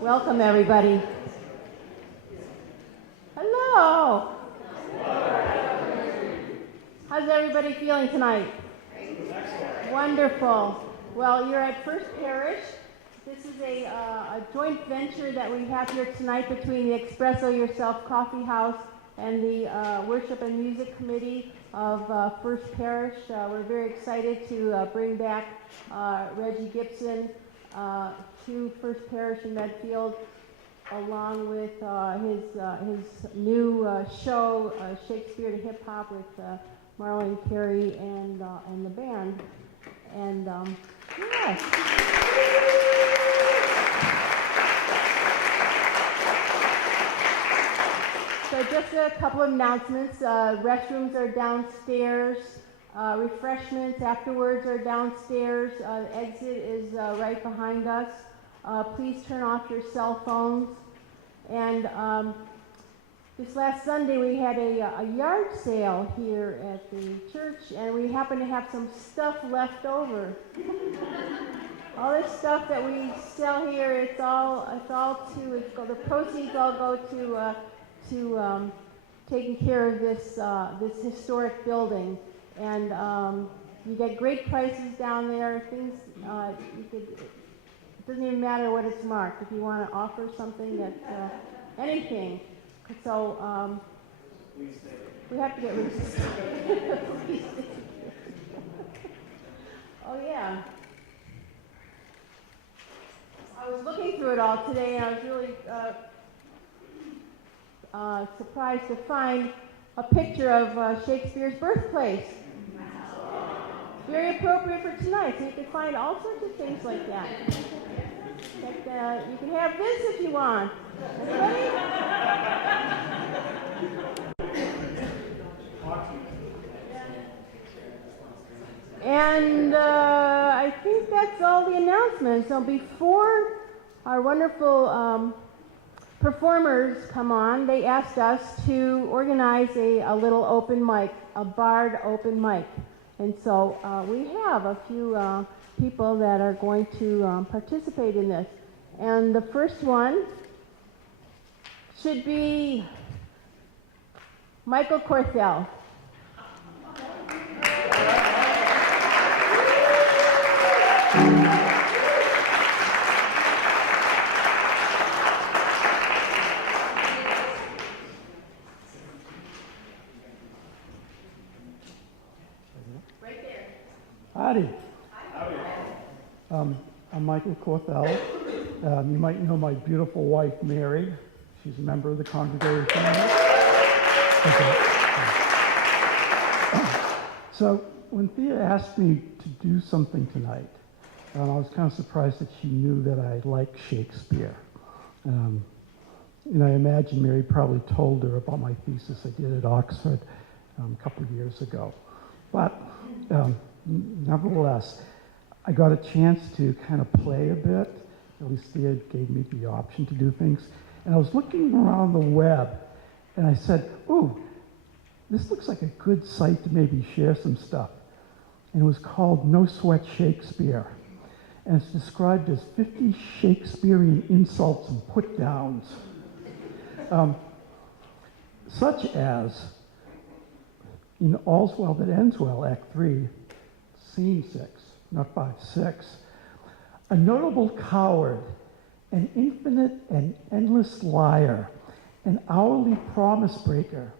Welcome, everybody. Hello. How's everybody feeling tonight? Wonderful. Well, you're at First Parish. This is a joint venture that we have here tonight between the Expresso Yourself Coffeehouse and the Worship and Music Committee of First Parish. We're very excited to bring back Regie Gibson to First Parish in Medfield, along with his new show, Shakespeare to Hip Hop, with Marlon, Carey, and the band. And yes. So just a couple of announcements. Restrooms are downstairs. Refreshments afterwards are downstairs. Exit is right behind us. Please turn off your cell phones. And this last Sunday we had a yard sale here at the church, and we happened to have some stuff left over. All this stuff that we sell here, the proceeds all go to taking care of this historic building. And you get great prices down there. Things it doesn't even matter what it's marked. If you want to offer something that anything, so we have to get rid of it. Oh yeah. I was looking through it all today, and I was really surprised to find a picture of Shakespeare's birthplace. Very appropriate for tonight, so you can find all sorts of things like that. You can have this if you want. Anybody? And I think that's all the announcements. So before our wonderful performers come on, they asked us to organize a little open mic, a Bard open mic. And so we have a few people that are going to participate in this. And the first one should be Michael Corthell. Howdy. I'm Michael Corthell. You might know my beautiful wife, Mary. She's a member of the congregation. Okay. So when Thea asked me to do something tonight, I was kind of surprised that she knew that I like Shakespeare. And I imagine Mary probably told her about my thesis I did at Oxford a couple of years ago. But nevertheless, I got a chance to kind of play a bit. At least Thea gave me the option to do things. And I was looking around the web, and I said, ooh, this looks like a good site to maybe share some stuff. And it was called No Sweat Shakespeare. And it's described as 50 Shakespearean insults and put-downs. Such as, in All's Well That Ends Well, Act 3, Scene 6, not 5, 6, a notable coward, an infinite and endless liar, an hourly promise breaker,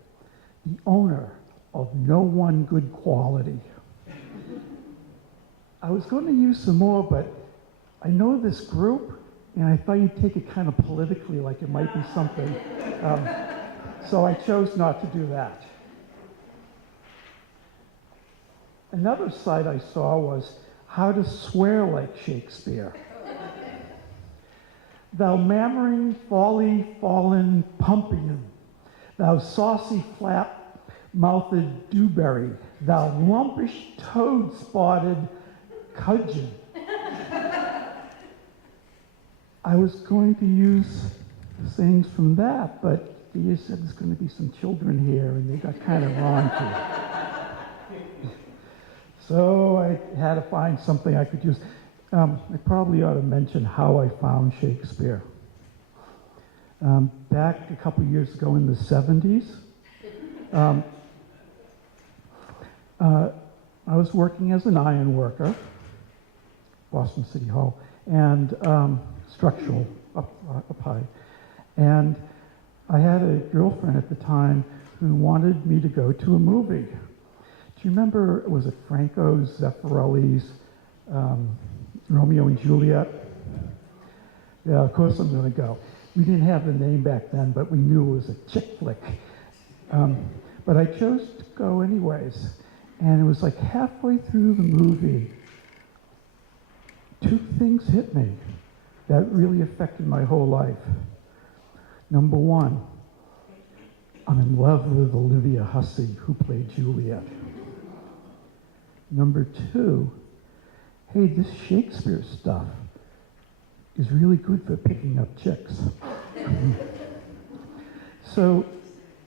the owner of no one good quality. I was going to use some more, but I know this group, and I thought you'd take it kind of politically, like it might be something. So I chose not to do that. Another site I saw was how to swear like Shakespeare. Thou mammering, folly, fallen, pumpion, thou saucy, flap-mouthed dewberry, thou lumpish, toad-spotted cudgeon. I was going to use things from that, but you said there's going to be some children here, and they got kind of raunchy. So I had to find something I could use. I probably ought to mention how I found Shakespeare. Back a couple years ago in the 70s, I was working as an iron worker, Boston City Hall, and structural up high. And I had a girlfriend at the time who wanted me to go to a movie. Do you remember, was it Franco Zeffirelli's Romeo and Juliet? Yeah, of course I'm going to go. We didn't have the name back then, but we knew it was a chick flick. But I chose to go anyways. And it was like halfway through the movie, two things hit me that really affected my whole life. Number one, I'm in love with Olivia Hussey, who played Juliet. Number two, hey, this Shakespeare stuff is really good for picking up chicks. So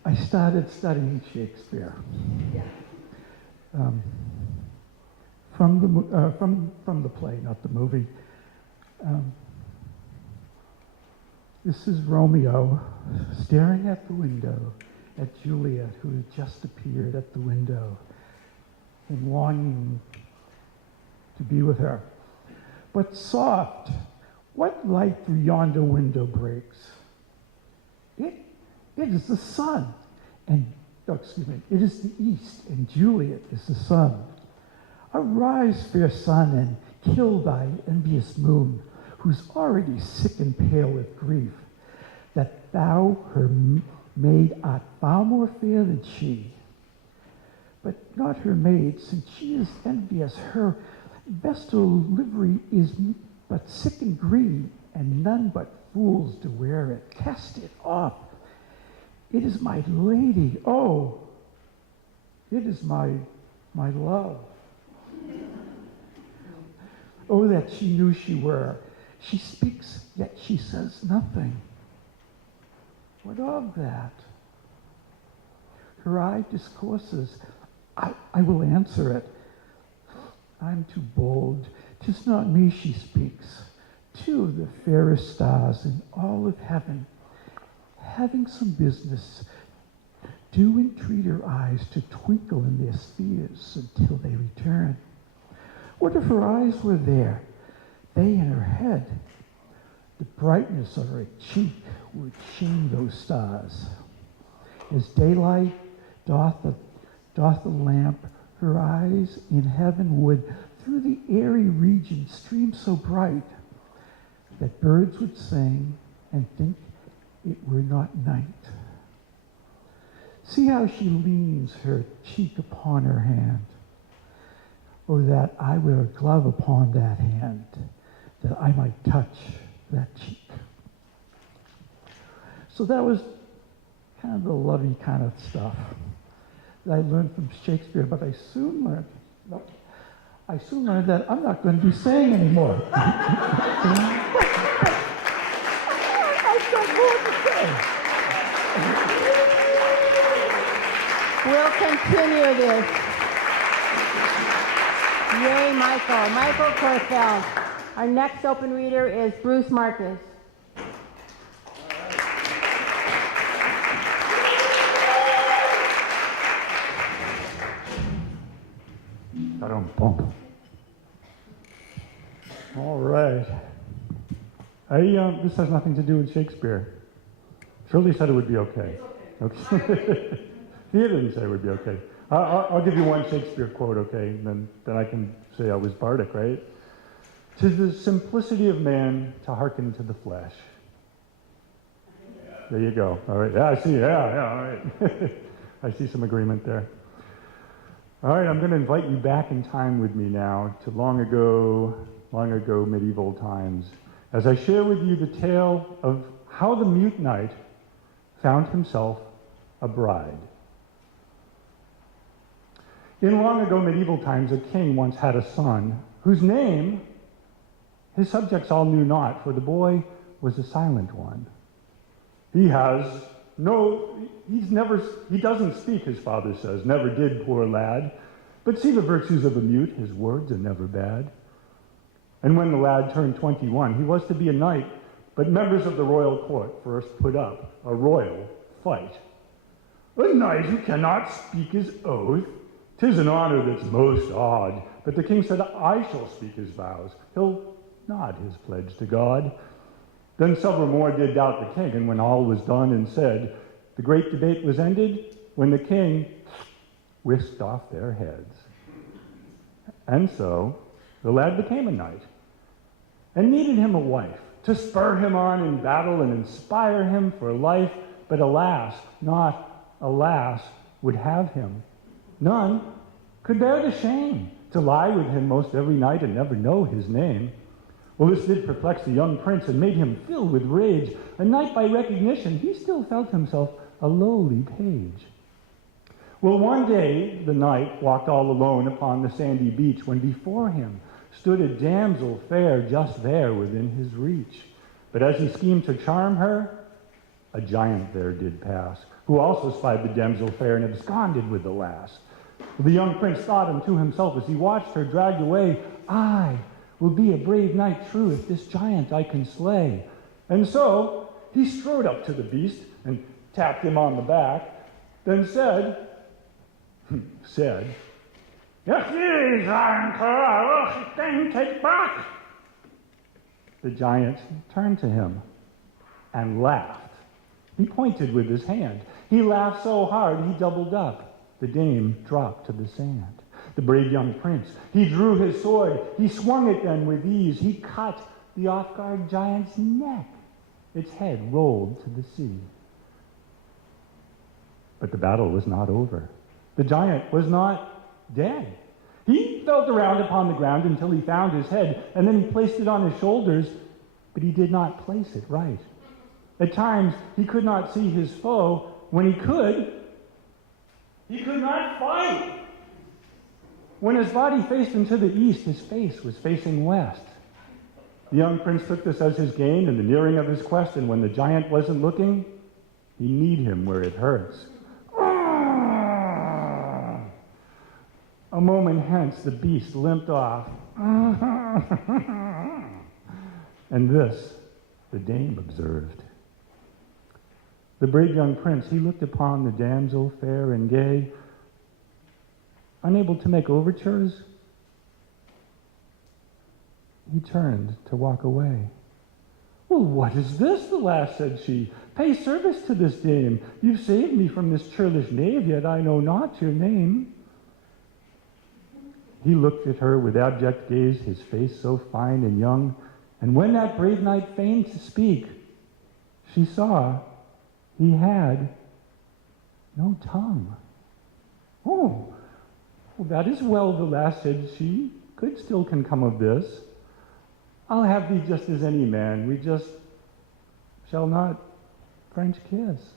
I started studying Shakespeare. From the play, not the movie. This is Romeo staring at the window at Juliet, who had just appeared at the window, and longing to be with her. But soft, what light through yonder window breaks? It is the sun, and it is the east, and Juliet is the sun. Arise, fair sun, and kill thy envious moon, who's already sick and pale with grief, that thou, her maid, art far more fair than she. But not her maid, since she is envious. Her vestal livery is but sick and green, and none but fools do wear it. Cast it off. It is my lady. Oh, it is my love. Oh, that she knew she were. She speaks, yet she says nothing. What of that? Her eye discourses. I will answer it. I'm too bold. 'Tis not me she speaks. Two of the fairest stars in all of heaven, having some business, do entreat her eyes to twinkle in their spheres until they return. What if her eyes were there, they in her head? The brightness of her cheek would shame those stars. As daylight doth the lamp, her eyes in heaven would through the airy region stream so bright that birds would sing and think it were not night. See how she leans her cheek upon her hand. Oh, that I wear a glove upon that hand, that I might touch that cheek. So that was kind of the lovey kind of stuff that I learned from Shakespeare, but I soon learned that I'm not going to be saying anymore. I've got more to say. We'll continue this. Yay, Michael. Michael Korfeld. Our next open reader is Bruce Marcus. All right. This has nothing to do with Shakespeare. Shirley said it would be okay. Okay. Thea didn't say it would be okay. I'll give you one Shakespeare quote, okay? And then I can say I was bardic, right? "'Tis the simplicity of man to hearken to the flesh." There you go. All right. Yeah, I see. Yeah, all right. I see some agreement there. All right, I'm going to invite you back in time with me now to long ago medieval times, as I share with you the tale of how the mute knight found himself a bride. In long ago medieval times, a king once had a son whose name his subjects all knew not, for the boy was a silent one. He doesn't speak, his father says, never did, poor lad. But see the virtues of a mute, his words are never bad. And when the lad turned 21, he was to be a knight, But members of the royal court first put up a royal fight. "A knight who cannot speak his oath? 'Tis an honor that's most odd." But the king said, "I shall speak his vows. He'll nod his pledge to God." Then several more did doubt the king, and when all was done and said, the great debate was ended when the king whisked off their heads. And so the lad became a knight and needed him a wife to spur him on in battle and inspire him for life. But alas, not alas, would have him. None could bear the shame to lie with him most every night and never know his name. Well, this did perplex the young prince and made him fill with rage. A knight by recognition, he still felt himself a lowly page. Well, one day the knight walked all alone upon the sandy beach when before him stood a damsel fair just there within his reach. But as he schemed to charm her, a giant there did pass, who also spied the damsel fair and absconded with the lass. The young prince thought unto himself as he watched her dragged away, "I will be a brave knight true if this giant I can slay." And so he strode up to the beast and tapped him on the back, then said, "If these aren't I will then take back." The giant turned to him and laughed. He pointed with his hand. He laughed so hard he doubled up. The dame dropped to the sand. The brave young prince, he drew his sword. He swung it then with ease. He cut the off-guard giant's neck. Its head rolled to the sea. But the battle was not over. The giant was not dead. He felt around upon the ground until he found his head, and then he placed it on his shoulders, but he did not place it right. At times, he could not see his foe. When he could not fight. When his body faced into the east, his face was facing west. The young prince took this as his gain in the nearing of his quest, and when the giant wasn't looking, he kneed him where it hurts. A moment hence, the beast limped off. And this the dame observed. The brave young prince, he looked upon the damsel fair and gay, unable to make overtures. He turned to walk away. "Well, what is this?" the lass said she. "Pay service to this dame. You've saved me from this churlish knave, yet I know not your name." He looked at her with abject gaze, his face so fine and young, and when that brave knight feigned to speak, she saw he had no tongue. "Oh, well, that is well," the lass said she. "Good still can come of this. I'll have thee just as any man. We just shall not French kiss."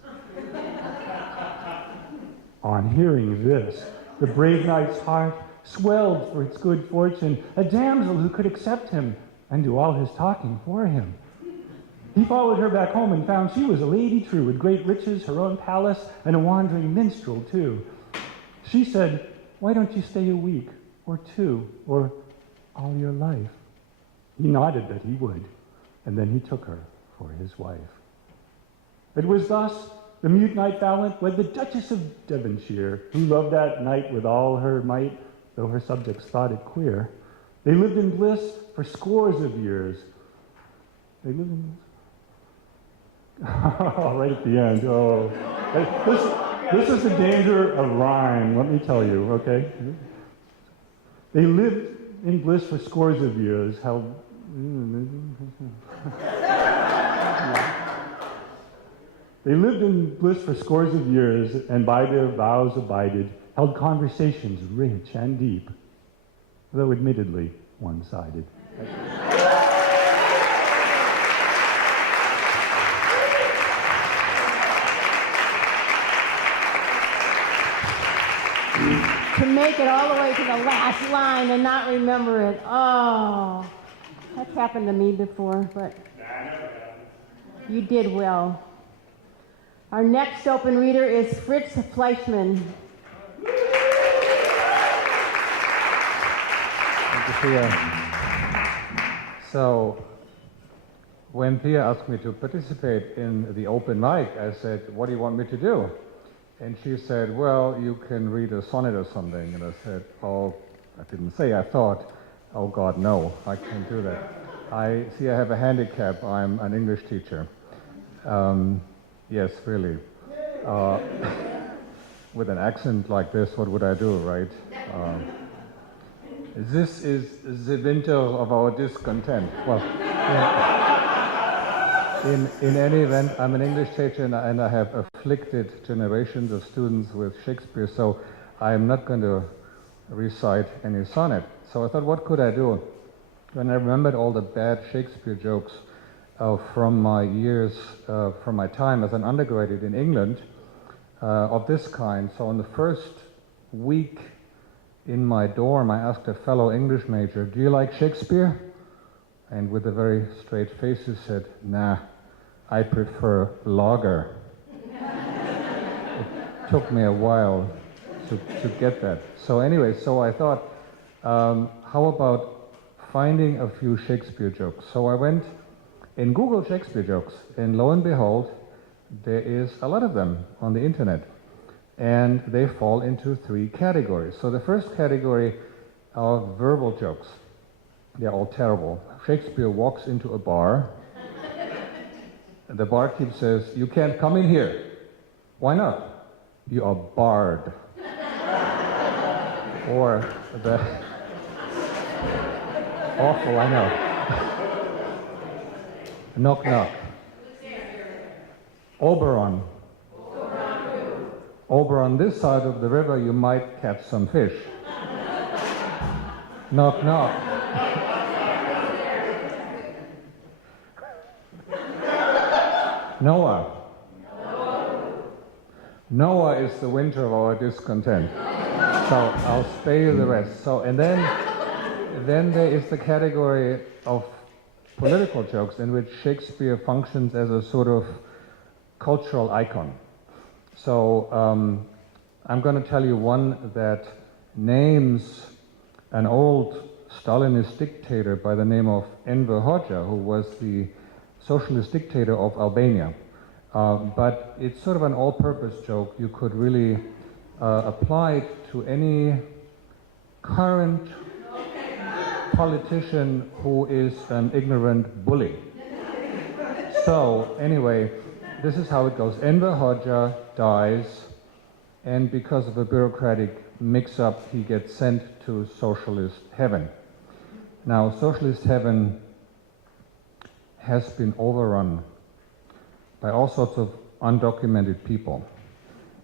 On hearing this, the brave knight's heart swelled for its good fortune, a damsel who could accept him and do all his talking for him. He followed her back home and found she was a lady true, with great riches, her own palace, and a wandering minstrel too. She said, "Why don't you stay a week, or two, or all your life?" He nodded that he would, and then he took her for his wife. It was thus the mute knight valiant wed the Duchess of Devonshire, who loved that knight with all her might, though her subjects thought it queer. They lived in bliss for scores of years. They lived in right at the end. Oh, this is the danger of rhyme, let me tell you, okay? They lived in bliss for scores of years, held... They lived in bliss for scores of years, and by their vows abided, held conversations rich and deep, though admittedly one-sided. To make it all the way to the last line and not remember it. Oh, that's happened to me before, but you did well. Our next open reader is Fritz Fleischman. Good to see you. So, when Pia asked me to participate in the open mic, I said, what do you want me to do? And she said, well, you can read a sonnet or something. And I said, oh, I didn't say, I thought, oh God, no, I can't do that. I have a handicap. I'm an English teacher. Yes, really. With an accent like this, what would I do, right? This is the winter of our discontent. Well, in any event, I'm an English teacher and I have afflicted generations of students with Shakespeare, so I'm not going to recite any sonnet. So I thought, what could I do? And I remembered all the bad Shakespeare jokes from my years, from my time as an undergraduate in England, of this kind. So in the first week in my dorm, I asked a fellow English major, do you like Shakespeare? And with a very straight face he said, nah, I prefer lager. It took me a while to get that. So anyway, so I thought, how about finding a few Shakespeare jokes? So I went and Googled Shakespeare jokes, and lo and behold, there is a lot of them on the internet. And they fall into 3 categories. So the first category are verbal jokes. They're all terrible. Shakespeare walks into a bar. The barkeep says, you can't come in here. Why not? You are barred. Or the... Awful, I know. Knock, knock. Oberon. Over on this side of the river, you might catch some fish. Knock, knock. Noah. Noah is the winter of our discontent. So I'll spare you the rest. So, and then there is the category of political jokes in which Shakespeare functions as a sort of cultural icon. So I'm going to tell you one that names an old Stalinist dictator by the name of Enver Hoxha, who was the socialist dictator of Albania. But it's sort of an all-purpose joke. You could really apply it to any current politician who is an ignorant bully. So anyway, this is how it goes. Enver Hoxha dies, and because of a bureaucratic mix-up, he gets sent to socialist heaven. Now, socialist heaven has been overrun by all sorts of undocumented people.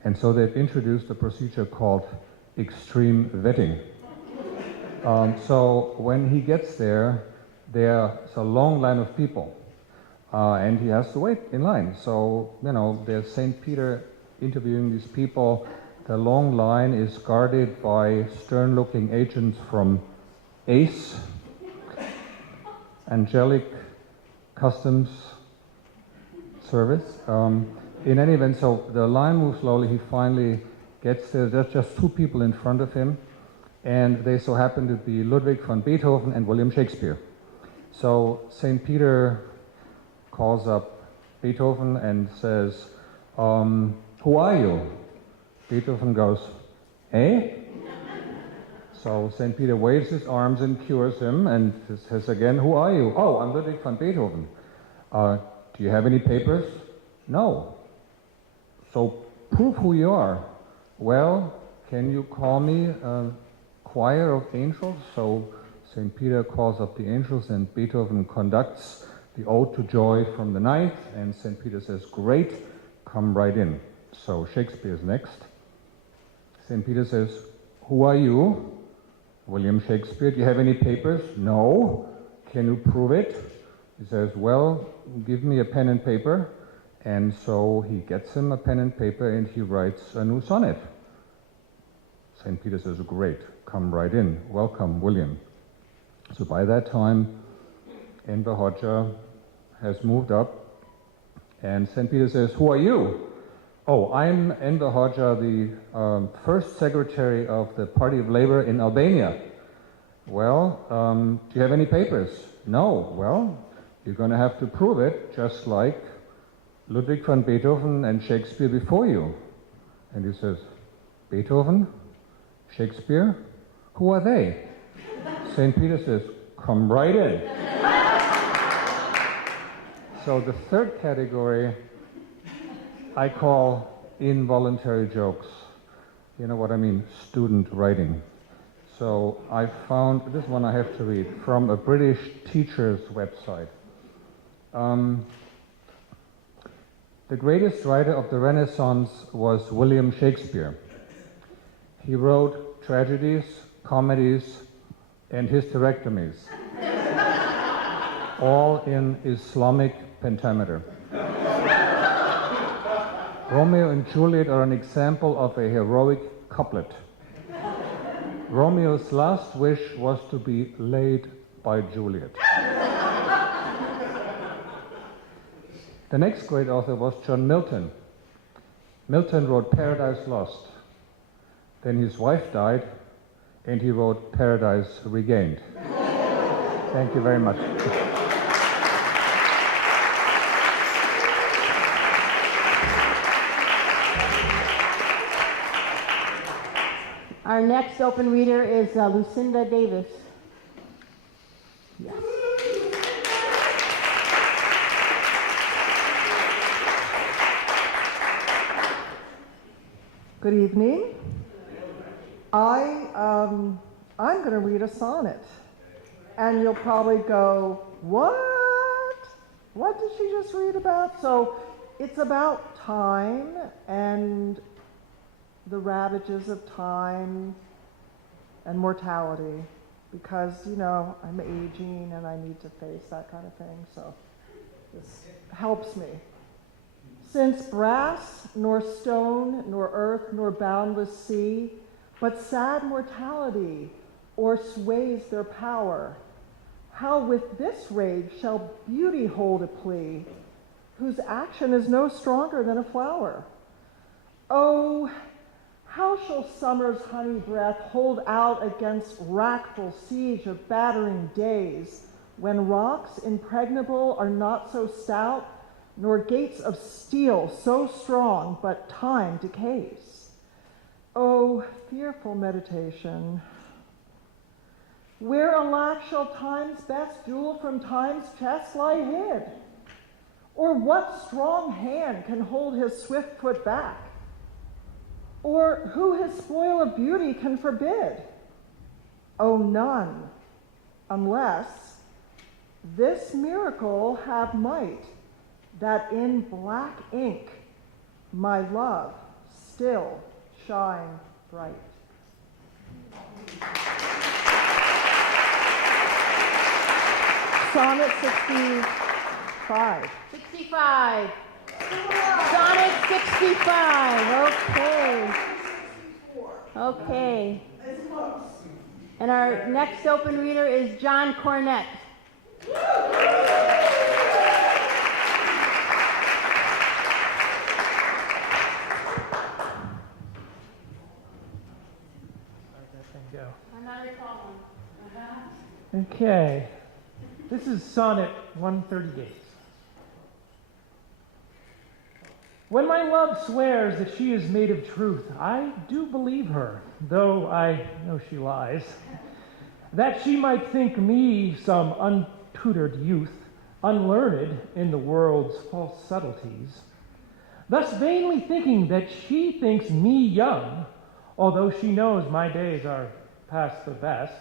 And so they've introduced a procedure called extreme vetting. So when he gets there, there's a long line of people. And he has to wait in line. So, you know, there's St. Peter interviewing these people. The long line is guarded by stern-looking agents from ACE, Angelic Customs Service. In any event, so the line moves slowly. He finally gets there. There's just 2 people in front of him, and they so happen to be Ludwig van Beethoven and William Shakespeare. So St. Peter calls up Beethoven and says, who are you? Beethoven goes, eh? So St. Peter waves his arms and cures him and says again, who are you? Oh, I'm Ludwig van Beethoven. Do you have any papers? No. So prove who you are. Well, can you call me a choir of angels? So St. Peter calls up the angels and Beethoven conducts the Ode to Joy from the Ninth, and St. Peter says, great, come right in. So Shakespeare's next. St. Peter says, who are you? William Shakespeare. Do you have any papers? No. Can you prove it? He says, well, give me a pen and paper. And so he gets him a pen and paper and he writes a new sonnet. St. Peter says, great, come right in. Welcome, William. So by that time, Enver Hoxha has moved up, and St. Peter says, who are you? Oh, I'm Enver Hoxha, the first secretary of the Party of Labor in Albania. Well, do you have any papers? No. Well, You're going to have to prove it, just like Ludwig van Beethoven and Shakespeare before you. And he says, Beethoven? Shakespeare? Who are they? St. Peter says, come right in. So the third category I call involuntary jokes. You know what I mean? Student writing. So I found, this one I have to read, from a British teacher's website. The greatest writer of the Renaissance was William Shakespeare. He wrote tragedies, comedies, and hysterectomies, all in Islamic pentameter. Romeo and Juliet are an example of a heroic couplet. Romeo's last wish was to be laid by Juliet. The next great author was John Milton. Milton wrote Paradise Lost. Then his wife died, and he wrote Paradise Regained. Thank you very much. Our next open reader is Lucinda Davis. Yes. Good evening. I'm going to read a sonnet, and you'll probably go, what? What did she just read about? So it's about time and the ravages of time and mortality, because, you know, I'm aging and I need to face that kind of thing, so this helps me. Since brass, nor stone, nor earth, nor boundless sea, but sad mortality o'ersways their power, how with this rage shall beauty hold a plea, whose action is no stronger than a flower? Oh, how shall summer's honey breath hold out against wrackful siege of battering days, when rocks impregnable are not so stout, nor gates of steel so strong, but time decays? Oh, fearful meditation! Where, alack, shall time's best jewel from time's chest lie hid? Or what strong hand can hold his swift foot back? Or who his spoil of beauty can forbid? Oh, none, unless this miracle have might, that in black ink my love still shine bright. Sonnet 65. 65. Sonnet 65. Okay. Okay. And our next open reader is John Cornett. Okay, this is Sonnet 138. When my love swears that she is made of truth, I do believe her, though I know she lies. That she might think me some untutored youth, unlearned in the world's false subtleties, thus vainly thinking that she thinks me young, although she knows my days are past the best.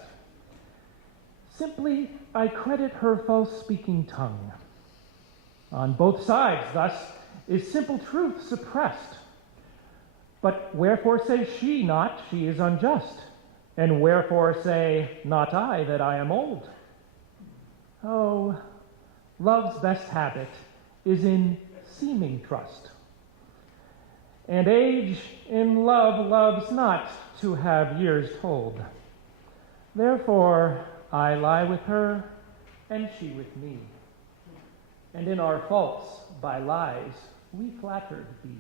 Simply, I credit her false-speaking tongue. On both sides, thus, is simple truth suppressed. But wherefore says she not she is unjust? And wherefore say not I that I am old? Oh, love's best habit is in seeming trust. And age in love loves not to have years told. Therefore, I lie with her, and she with me. And in our faults, by lies, we flattered be.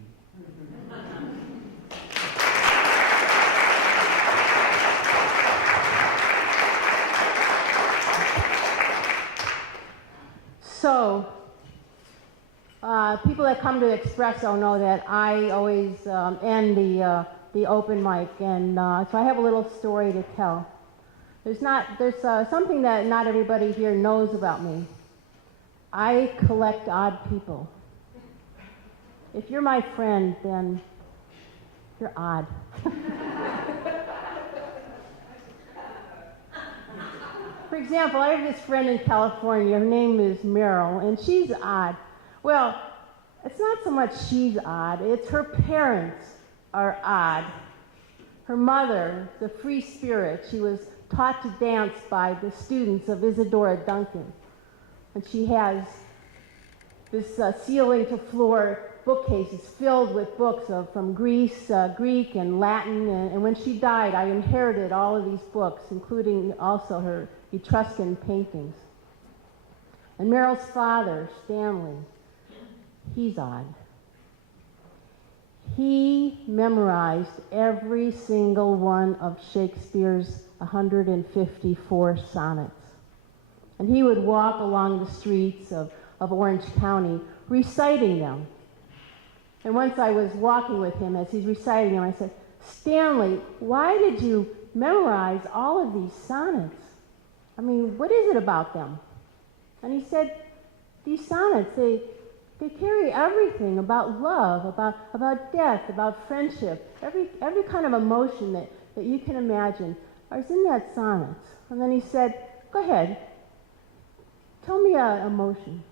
So, people that come to Expresso know that I always end the open mic, and so I have a little story to tell. There's something that not everybody here knows about me. I collect odd people. If you're my friend, then you're odd. For example, I have this friend in California. Her name is Meryl, and she's odd. Well, it's not so much she's odd, it's her parents are odd. Her mother, the free spirit, she was taught to dance by the students of Isadora Duncan. And she has this ceiling to floor bookcases filled with books from Greece, Greek, and Latin. And when she died, I inherited all of these books, including also her Etruscan paintings. And Meryl's father, Stanley, he's odd. He memorized every single one of Shakespeare's 154 sonnets. And he would walk along the streets of Orange County reciting them. And once I was walking with him as he's reciting them, I said, Stanley, why did you memorize all of these sonnets? I mean, what is it about them? And he said, these sonnets, they carry everything about love, about death, about friendship, every kind of emotion that you can imagine is in that sonnet. And then he said, go ahead, tell me an emotion.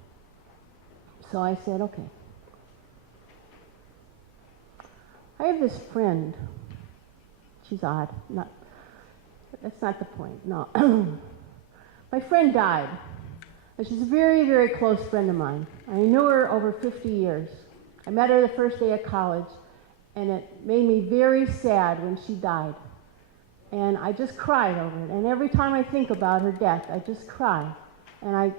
So I said, okay. I have this friend. She's odd. That's not the point, no. My friend died. And she's a very, very close friend of mine. I knew her over 50 years. I met her the first day of college, and it made me very sad when she died. And I just cried over it. And every time I think about her death, I just cry. And I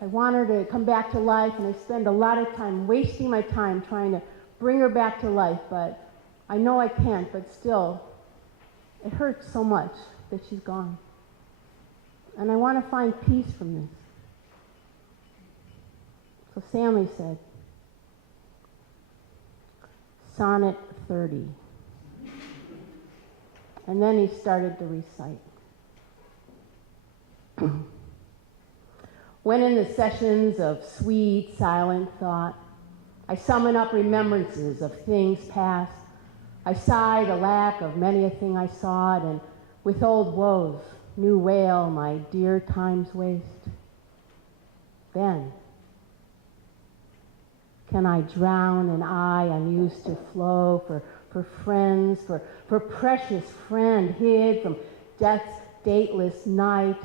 want her to come back to life, and I spend a lot of time wasting my time trying to bring her back to life, but I know I can't, but still, it hurts so much that she's gone. And I want to find peace from this. So Stanley said, Sonnet 30. And then he started to recite. When in the sessions of sweet, silent thought, I summon up remembrances of things past. I sigh the lack of many a thing I sought, and with old woes, new wail my dear time's waste. Then can I drown an eye unused to flow for friends, for precious friend hid from death's dateless night,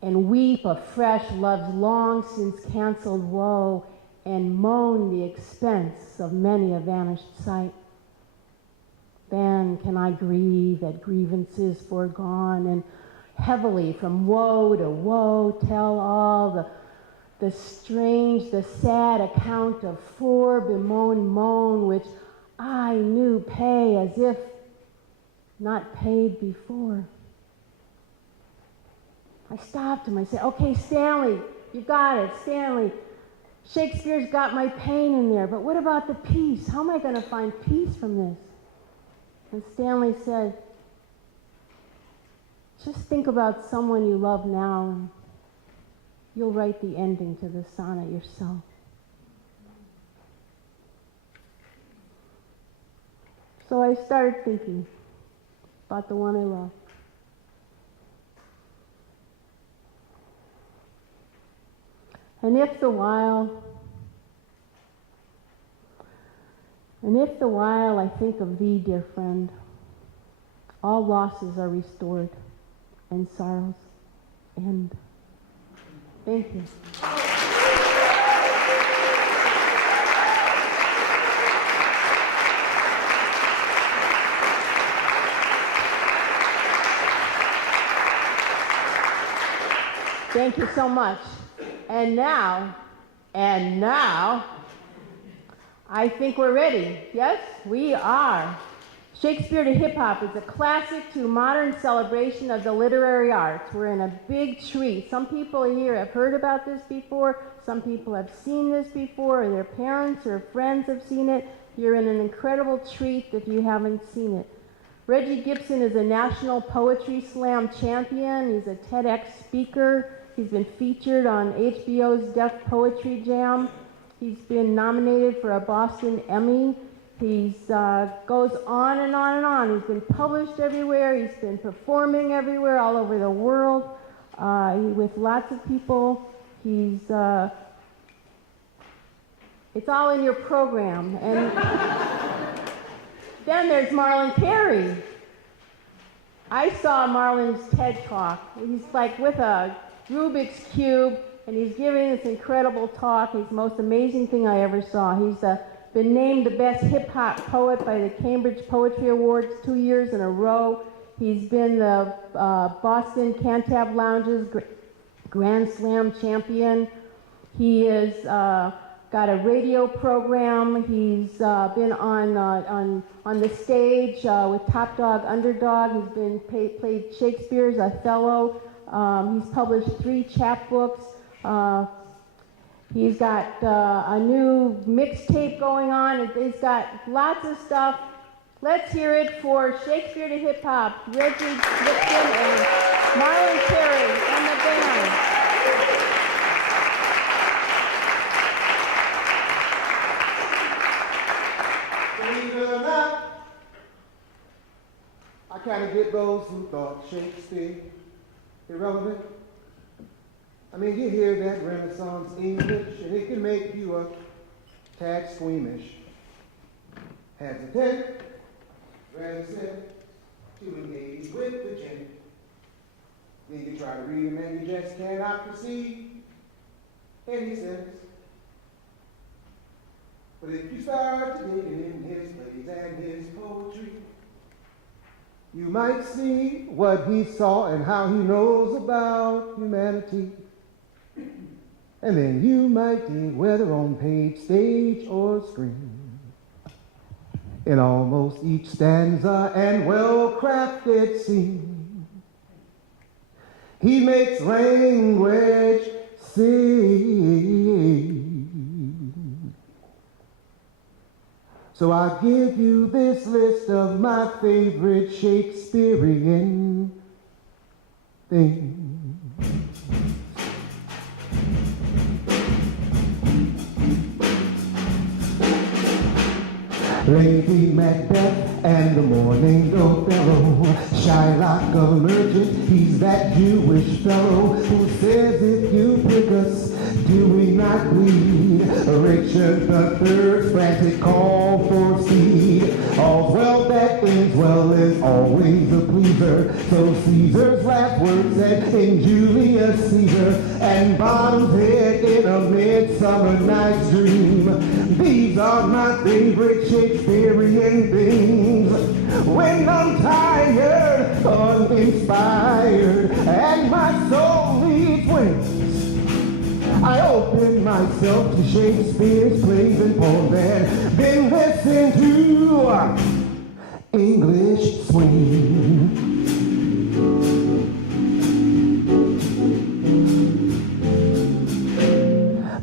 and weep afresh love's long since canceled woe, and moan the expense of many a vanished sight. Then can I grieve at grievances foregone, and heavily from woe to woe tell all the strange, the sad account of fore bemoan moan, which I knew pay as if not paid before. I stopped him. I said, okay, Stanley, you got it, Stanley. Shakespeare's got my pain in there, but what about the peace? How am I going to find peace from this? And Stanley said, just think about someone you love now, and you'll write the ending to the sonnet yourself. So I started thinking about the one I love. And if the while I think of thee, dear friend, all losses are restored and sorrows end. Thank you. Thank you so much. And now, I think we're ready. Yes, we are. Shakespeare to Hip Hop is a classic to modern celebration of the literary arts. We're in a big treat. Some people here have heard about this before. Some people have seen this before, or their parents or friends have seen it. You're in an incredible treat if you haven't seen it. Regie Gibson is a National Poetry Slam champion. He's a TEDx speaker. He's been featured on HBO's Deaf Poetry Jam. He's been nominated for a Boston Emmy. He goes on and on and on. He's been published everywhere. He's been performing everywhere, all over the world, with lots of people. It's all in your program. And then there's Marlon Carey. I saw Marlon's TED Talk. He's like with a Rubik's Cube, and he's giving this incredible talk. He's the most amazing thing I ever saw. He's been named the best hip-hop poet by the Cambridge Poetry Awards 2 years in a row. He's been the Boston Cantab Lounge's Grand Slam champion. He has got a radio program. He's been on the stage with Top Dog Underdog. He's been played Shakespeare's Othello. He's published 3 chapbooks. He's got a new mixtape going on. He's got lots of stuff. Let's hear it for Shakespeare to Hip Hop, Regie Gibson and Marlon Carey and the band. Believe it or not, I kind of get those who thought Shakespeare irrelevant. I mean, you hear that Renaissance English, and it can make you a tad squeamish. Hesitate, reticent to engage with the gent. Then you try to read him and you just cannot proceed any sense. But if you start to dig in his plays and his poetry, you might see what he saw and how he knows about humanity. And then you might dig, whether on page, stage, or screen, in almost each stanza and well-crafted scene, he makes language sing. So I give you this list of my favorite Shakespearean things. Lady Macbeth and the Morning Othello, Shylock a merchant, he's that Jewish fellow who says if you prick us, do we not bleed? Richard III's frantic call for speed. All's well that ends well is always a pleaser. So Caesar's last words said in Julius Caesar, and Bottom's head in a Midsummer Night's Dream. These are my favorite Shakespearean things. When I'm tired, uninspired, and my soul needs wings, I open myself to Shakespeare's plays and poems and then listen to English swing.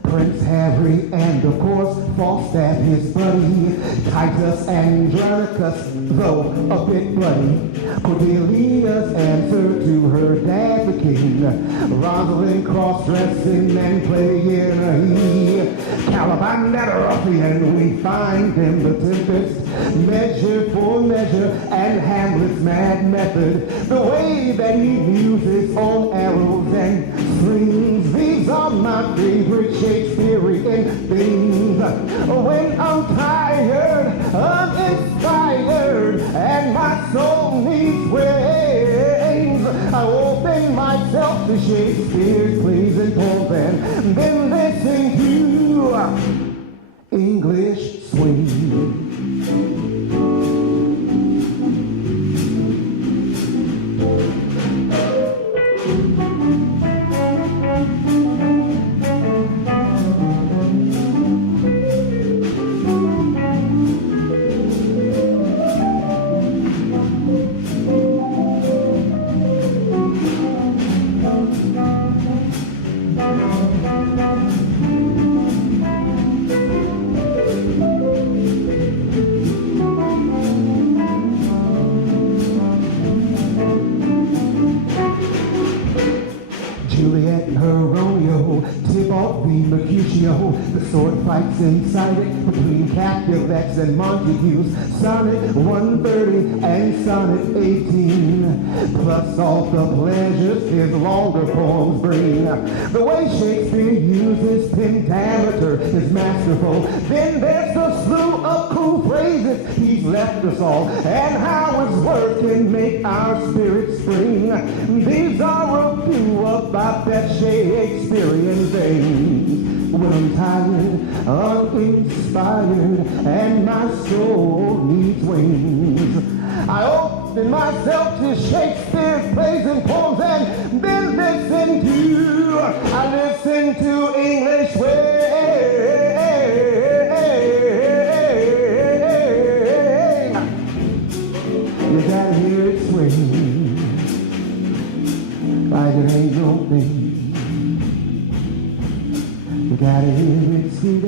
Prince Harry and of course Falstaff his buddy, Titus Andronicus, though a bit bloody. Cordelia's answer to her dad the king, Rosalind cross-dressing and playing a he. Caliban and a ruffian, we find in the Tempest, Measure for Measure and Hamlet's mad method, the way that he uses on arrows and strings. These are my favorite Shakespearean things. When I'm tired, uninspired, and my soul needs wings, I open myself to Shakespeare's plays and poems and then listen to English swing. The sword fights inside it between Capulets and Montagues. Sonnet 130 and Sonnet 18. Plus all the pleasures his longer poems bring. The way Shakespeare uses pentameter is masterful. Then there's the slew of cool phrases he's left us all, and how his word can make our spirits spring. These are a few of my best Shakespearean things. When I'm tired, uninspired, and my soul needs wings, I open myself to Shakespeare's plays and poems, and then I listen to English way. You gotta hear it swing like it ain't no thing. You gotta hear it swing,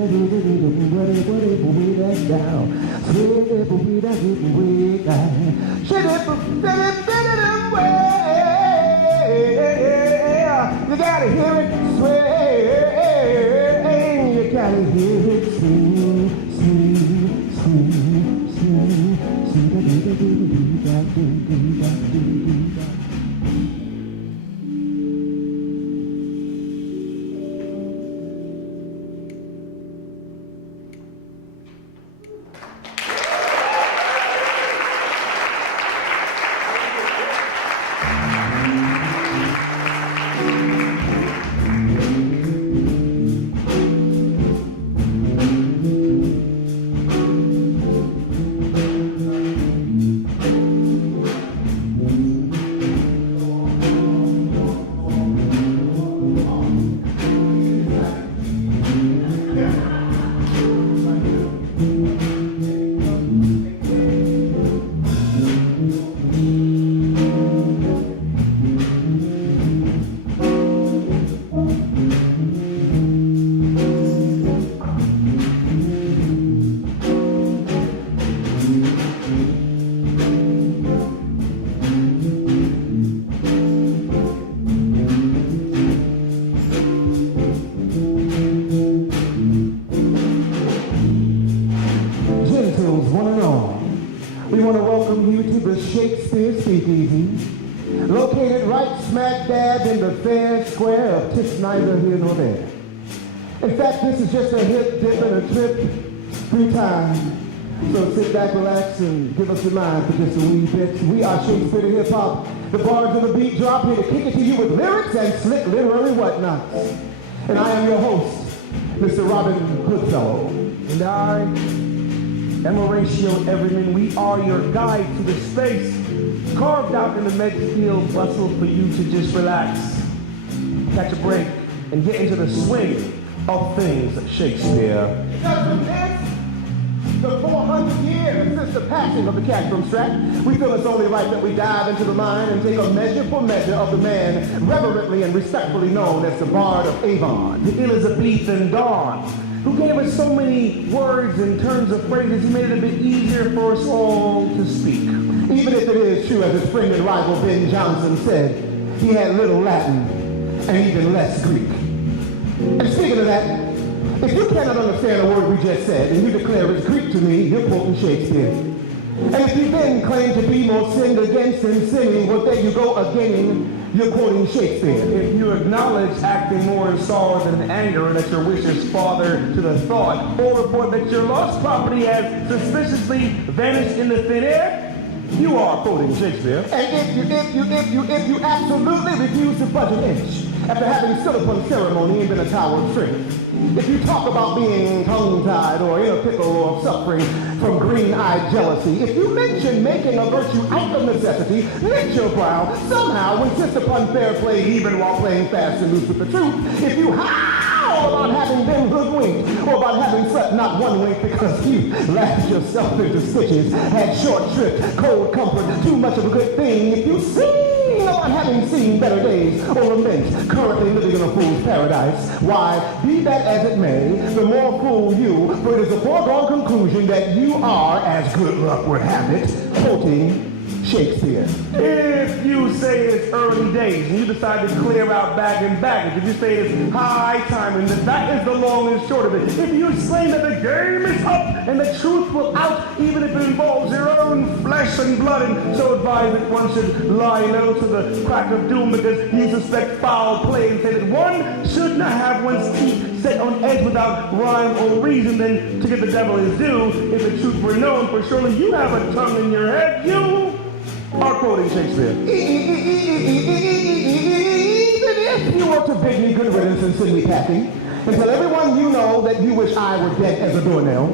way that down. Swing it way down. Shit it way. You gotta hear it swing. You gotta hear it swing, swing, swing, swing, swing. Shakespeare Speakeasy, located right smack dab in the fair square of Tis neither here nor there. In fact, this is just a hip, dip, and a trip through time. So sit back, relax, and give us your mind for just a wee bit. We are Shakespeare Hip Hop, the bars of the beat drop, here to kick it to you with lyrics and slick literary whatnots. And I am your host, Mr. Robin Goodfellow. And I am Horatio Everman. We are your guide to the space carved out in the Medfield bustle for you to just relax, catch a break, and get into the swing of things Shakespeare. Because from this, the 400 years since the passing of the cat from Strat, we feel it's only right that we dive into the mind and take a measure for measure of the man reverently and respectfully known as the Bard of Avon, The Elizabethan Dawn, who gave us so many words and turns of phrases. He made it a bit easier for us all to speak. Even if it is true, as his friend and rival Ben Jonson said, he had little Latin and even less Greek. And speaking of that, if you cannot understand a word we just said and you declare it's Greek to me, you're quoting Shakespeare. And if you then claim to be more sinned against than sinning, well, there you go again. You're quoting Shakespeare. If you acknowledge acting more in sorrow than in anger, and that your wishes father to the thought, or report that your lost property has suspiciously vanished in the thin air, you are quoting Shakespeare. And if you absolutely refuse to budge an inch after having stood upon ceremony and been a tower of strength, if you talk about being tongue-tied or in a pickle or suffering from green-eyed jealousy, if you mention making a virtue out of necessity, knit your brow, somehow insist upon fair play even while playing fast and loose with the truth, if you howl about having been hoodwinked or about having slept not one wink because you lashed yourself into stitches, had short shrift, cold comfort, too much of a good thing, if you sing about having seen better days or lament currently living in a fool's paradise, why, be that as it may, the more fool you, for it is a foregone conclusion that you are, as good luck would have it, quoting Shakespeare? If you say it's early days and you decide to clear out bag and baggage, if you say it's high time, and that is the long and short of it. If you explain that the game is up and the truth will out, even if it involves your own flesh and blood, and so advise that one should lie low to the crack of doom because you suspect foul play, and say that one should not have one's teeth set on edge without rhyme or reason, then to give the devil his due, if the truth were known, for surely you have a tongue in your head, you are quoting Shakespeare. Even if you were to bid me good riddance and send me packing, and tell everyone you know that you wish I were dead as a doornail,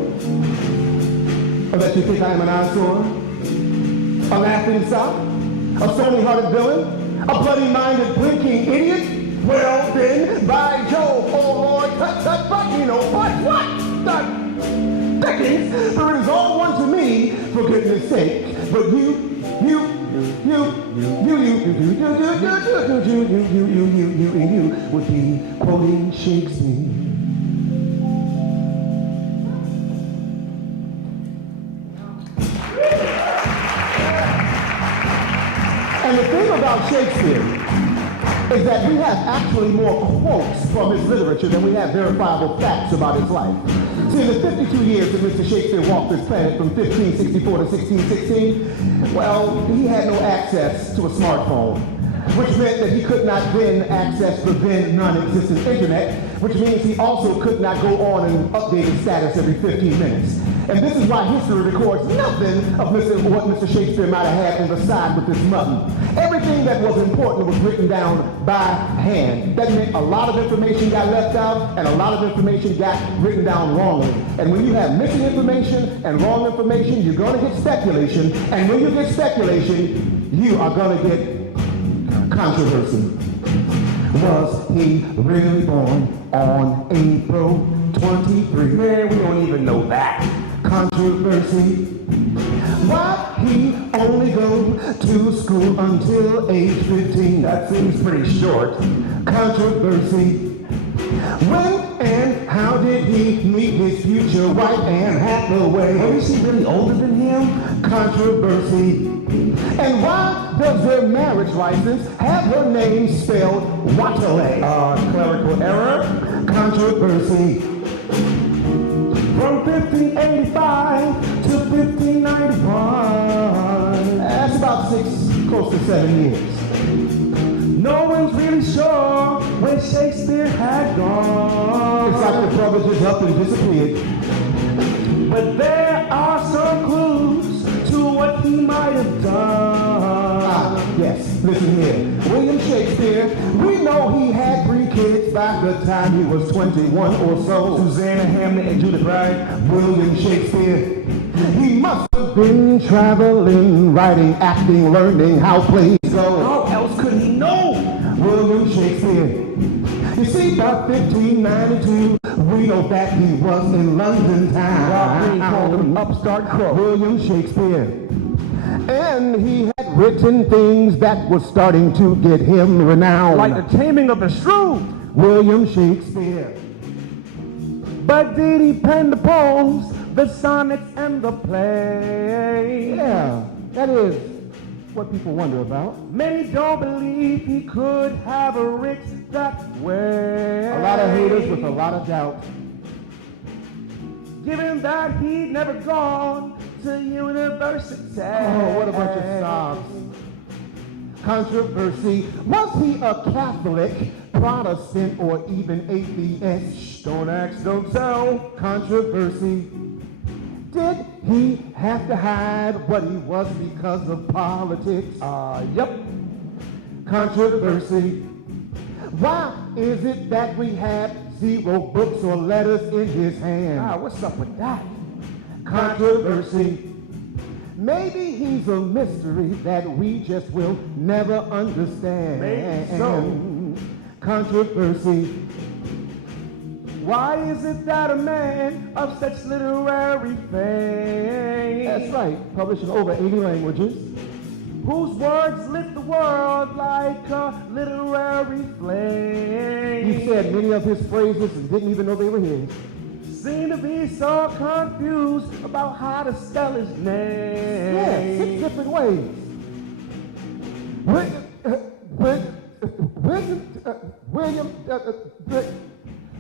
or that you think I am an eyesore, a laughing stock, a stony-hearted villain, a bloody-minded, blinking idiot, well then, by Jove, oh Lord, tut, but you know, what? Dickens, for it is all one to me, for goodness sake, but you would be quoting Shakespeare. And the thing about Shakespeare is that we have actually more quotes from his literature than we have verifiable facts about his life. See, in the 52 years that Mr. Shakespeare walked this planet from 1564 to 1616, well, he had no access to a smartphone, which meant that he could not then access the then non-existent internet, which means he also could not go on and update his status every 15 minutes. And this is why history records nothing of what Mr. Shakespeare might have had on the side with this mutton. Everything that was important was written down by hand. That meant a lot of information got left out and a lot of information got written down wrongly. And when you have missing information and wrong information, you're going to get speculation. And when you get speculation, you are going to get controversy. Was he really born on April 23? Man, we don't even know that. Controversy. Why he only go to school until age 15? That seems pretty short. Controversy. When and how did he meet his future wife, Anne Hathaway? Oh, is she really older than him? Controversy. And why does their marriage license have her name spelled Waterley? Clerical error? Controversy. From 1585 to 1591. That's about close to 7 years. No one's really sure when Shakespeare had gone. It's like the brother just up and disappeared. But there are some clues to what he might have done. Yes, listen here. William Shakespeare, we know he had 3 kids by the time he was 21 or so. Susanna, Hamlet, and Judith, right? William Shakespeare, he must have been traveling, writing, acting, learning how plays go. How else could he know? William Shakespeare. You see, by 1592, we know that he was in London town. Called him Upstart Crow. William Shakespeare. And he had written things that were starting to get him renowned. Like The Taming of the Shrew. William Shakespeare. But did he pen the poems, the sonnets, and the plays? Yeah, that is what people wonder about. Many don't believe he could have writ that way. A lot of haters with a lot of doubt. Given that he'd never gone to university. Oh, what a bunch of snobs. Controversy. Was he a Catholic, Protestant, or even atheist? Don't ask, don't tell. Controversy. Did he have to hide what he was because of politics? Yep. Controversy. Why is it that we have 0 books or letters in his hand? What's up with that? Controversy. Maybe he's a mystery that we just will never understand. Maybe so. Controversy. Why is it that a man of such literary fame, That's right, published in over 80 languages, whose words lit the world like a literary flame, he said many of his phrases and didn't even know they were his, seem to be so confused about how to spell his name? Yeah, 6 different ways.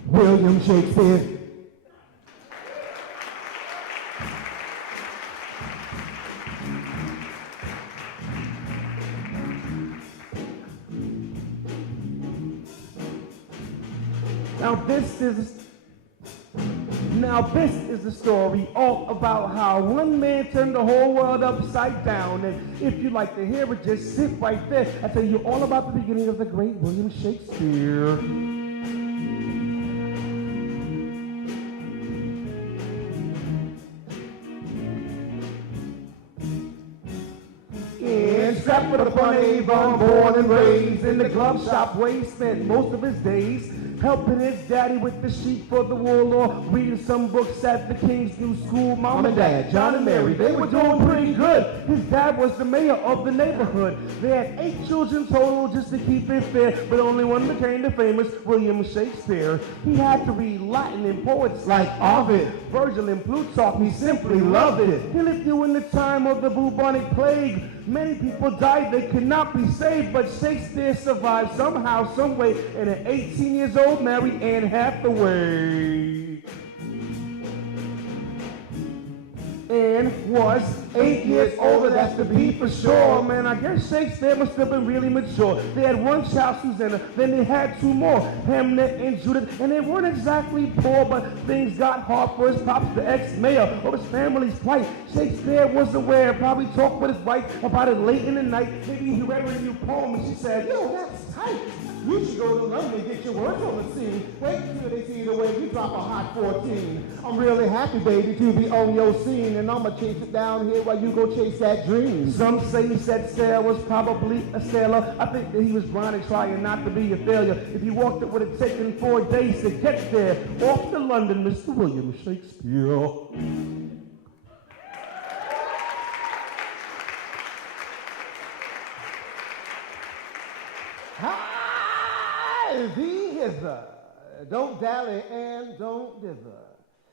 William Shakespeare. Now this is the story all about how one man turned the whole world upside down. And if you'd like to hear it, just sit right there. I'll tell you all about the beginning of the great William Shakespeare. In Stratford-upon-Avon, born and raised in the glove shop where he spent most of his days, helping his daddy with the sheep for the wool or reading some books at the King's New School. Mom and Dad, John and Mary, they were doing pretty good. His dad was the mayor of the neighborhood. They had 8 children total just to keep it fair, but only one became the famous William Shakespeare. He had to read Latin and poets like Ovid, Virgil, and Plutarch. He simply loved it. He lived during the time of the bubonic plague. Many people died, they could not be saved, but Shakespeare survived somehow, some way, and at 18 years old, married Anne Hathaway. Anne was 8 years older, that's to be for sure. Man, I guess Shakespeare must have been really mature. They had one child, Susanna, then they had 2 more, Hamlet and Judith, and they weren't exactly poor, but things got hard for his pops, the ex-mayor, of his family's plight. Shakespeare was aware, probably talked with his wife about it late in the night. Maybe he read her a new poem and she said, Yo, that's tight. You should go to London and get your words on the scene. Wait till they see the way you drop a hot 14. I'm really happy, baby, to be on your scene, and I'ma chase it down here while you go chase that dream. Some say he said Sarah was probably a sailor. I think that he was trying not to be a failure. If he walked, it would have taken 4 days to get there. Off to London, Mr. William Shakespeare. Hi, thee hither. Don't dally and don't dither.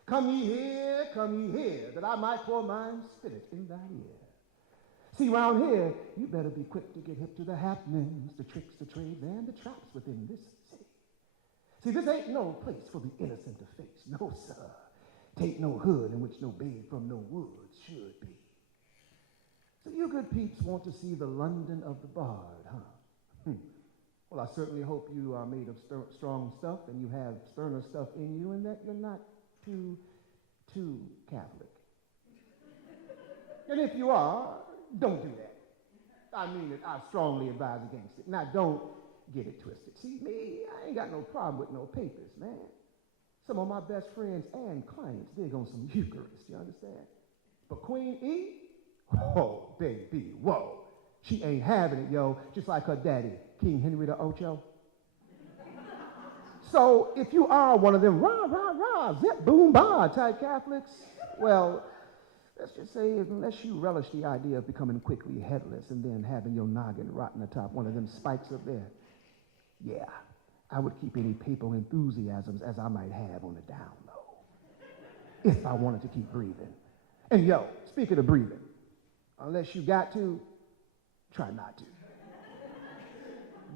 Come ye here, that I might pour mine spirit in thy ear. See, round here, you better be quick to get hip to the happenings, the tricks, the trades, and the traps within this city. See, this ain't no place for the innocent to face, no, sir. Tain't no hood in which no babe from no woods should be. So you good peeps want to see the London of the bard, huh? Well, I certainly hope you are made of strong stuff and you have sterner stuff in you and that you're not too Catholic. And if you are, don't do that. I mean it, I strongly advise against it. Now, don't get it twisted. See, me, I ain't got no problem with no papers, man. Some of my best friends and clients dig on some Eucharist, you understand? But Queen E, oh, baby, whoa. She ain't having it, yo, just like her daddy, King Henry the Ocho. So if you are one of them rah, rah, rah, zip, boom, bah type Catholics, well, let's just say unless you relish the idea of becoming quickly headless and then having your noggin rotting atop one of them spikes up there, yeah, I would keep any papal enthusiasms as I might have on the down low, if I wanted to keep breathing. And yo, speaking of breathing, unless you got to, try not to.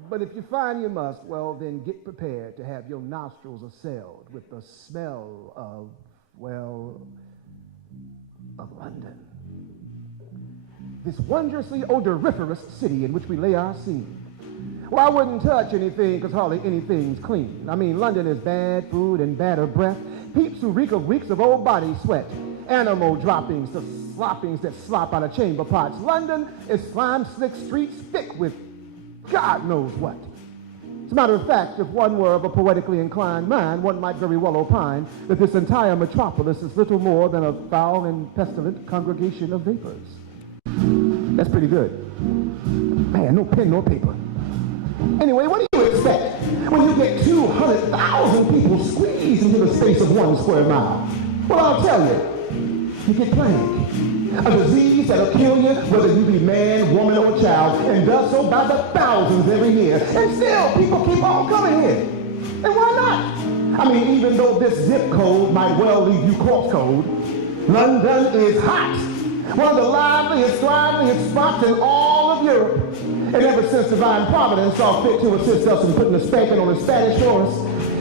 But if you find you must, well, then get prepared to have your nostrils assailed with the smell of, well, of London. This wondrously odoriferous city in which we lay our scene. Well, I wouldn't touch anything because hardly anything's clean. I mean, London is bad food and badder breath. Peeps who reek of weeks of old body sweat. Animal droppings, the sloppings that slop out of chamber pots. London is slime-slick streets thick with God knows what. As a matter of fact, if one were of a poetically inclined mind, one might very well opine that this entire metropolis is little more than a foul and pestilent congregation of vapors. That's pretty good. Man, no pen, no paper. Anyway, what do you expect when you get 200,000 people squeezed into the space of 1 square mile? Well, I'll tell you, you get plague. A disease that'll kill you whether you be man, woman, or child, and does so by the thousands every year. And still, people keep on coming here. And why not? I mean, even though this zip code might well leave you corpse cold, London is hot. One of the liveliest, thriveliest spots in all of Europe. And ever since Divine Providence saw fit to assist us in putting a spanking on the Spanish shores,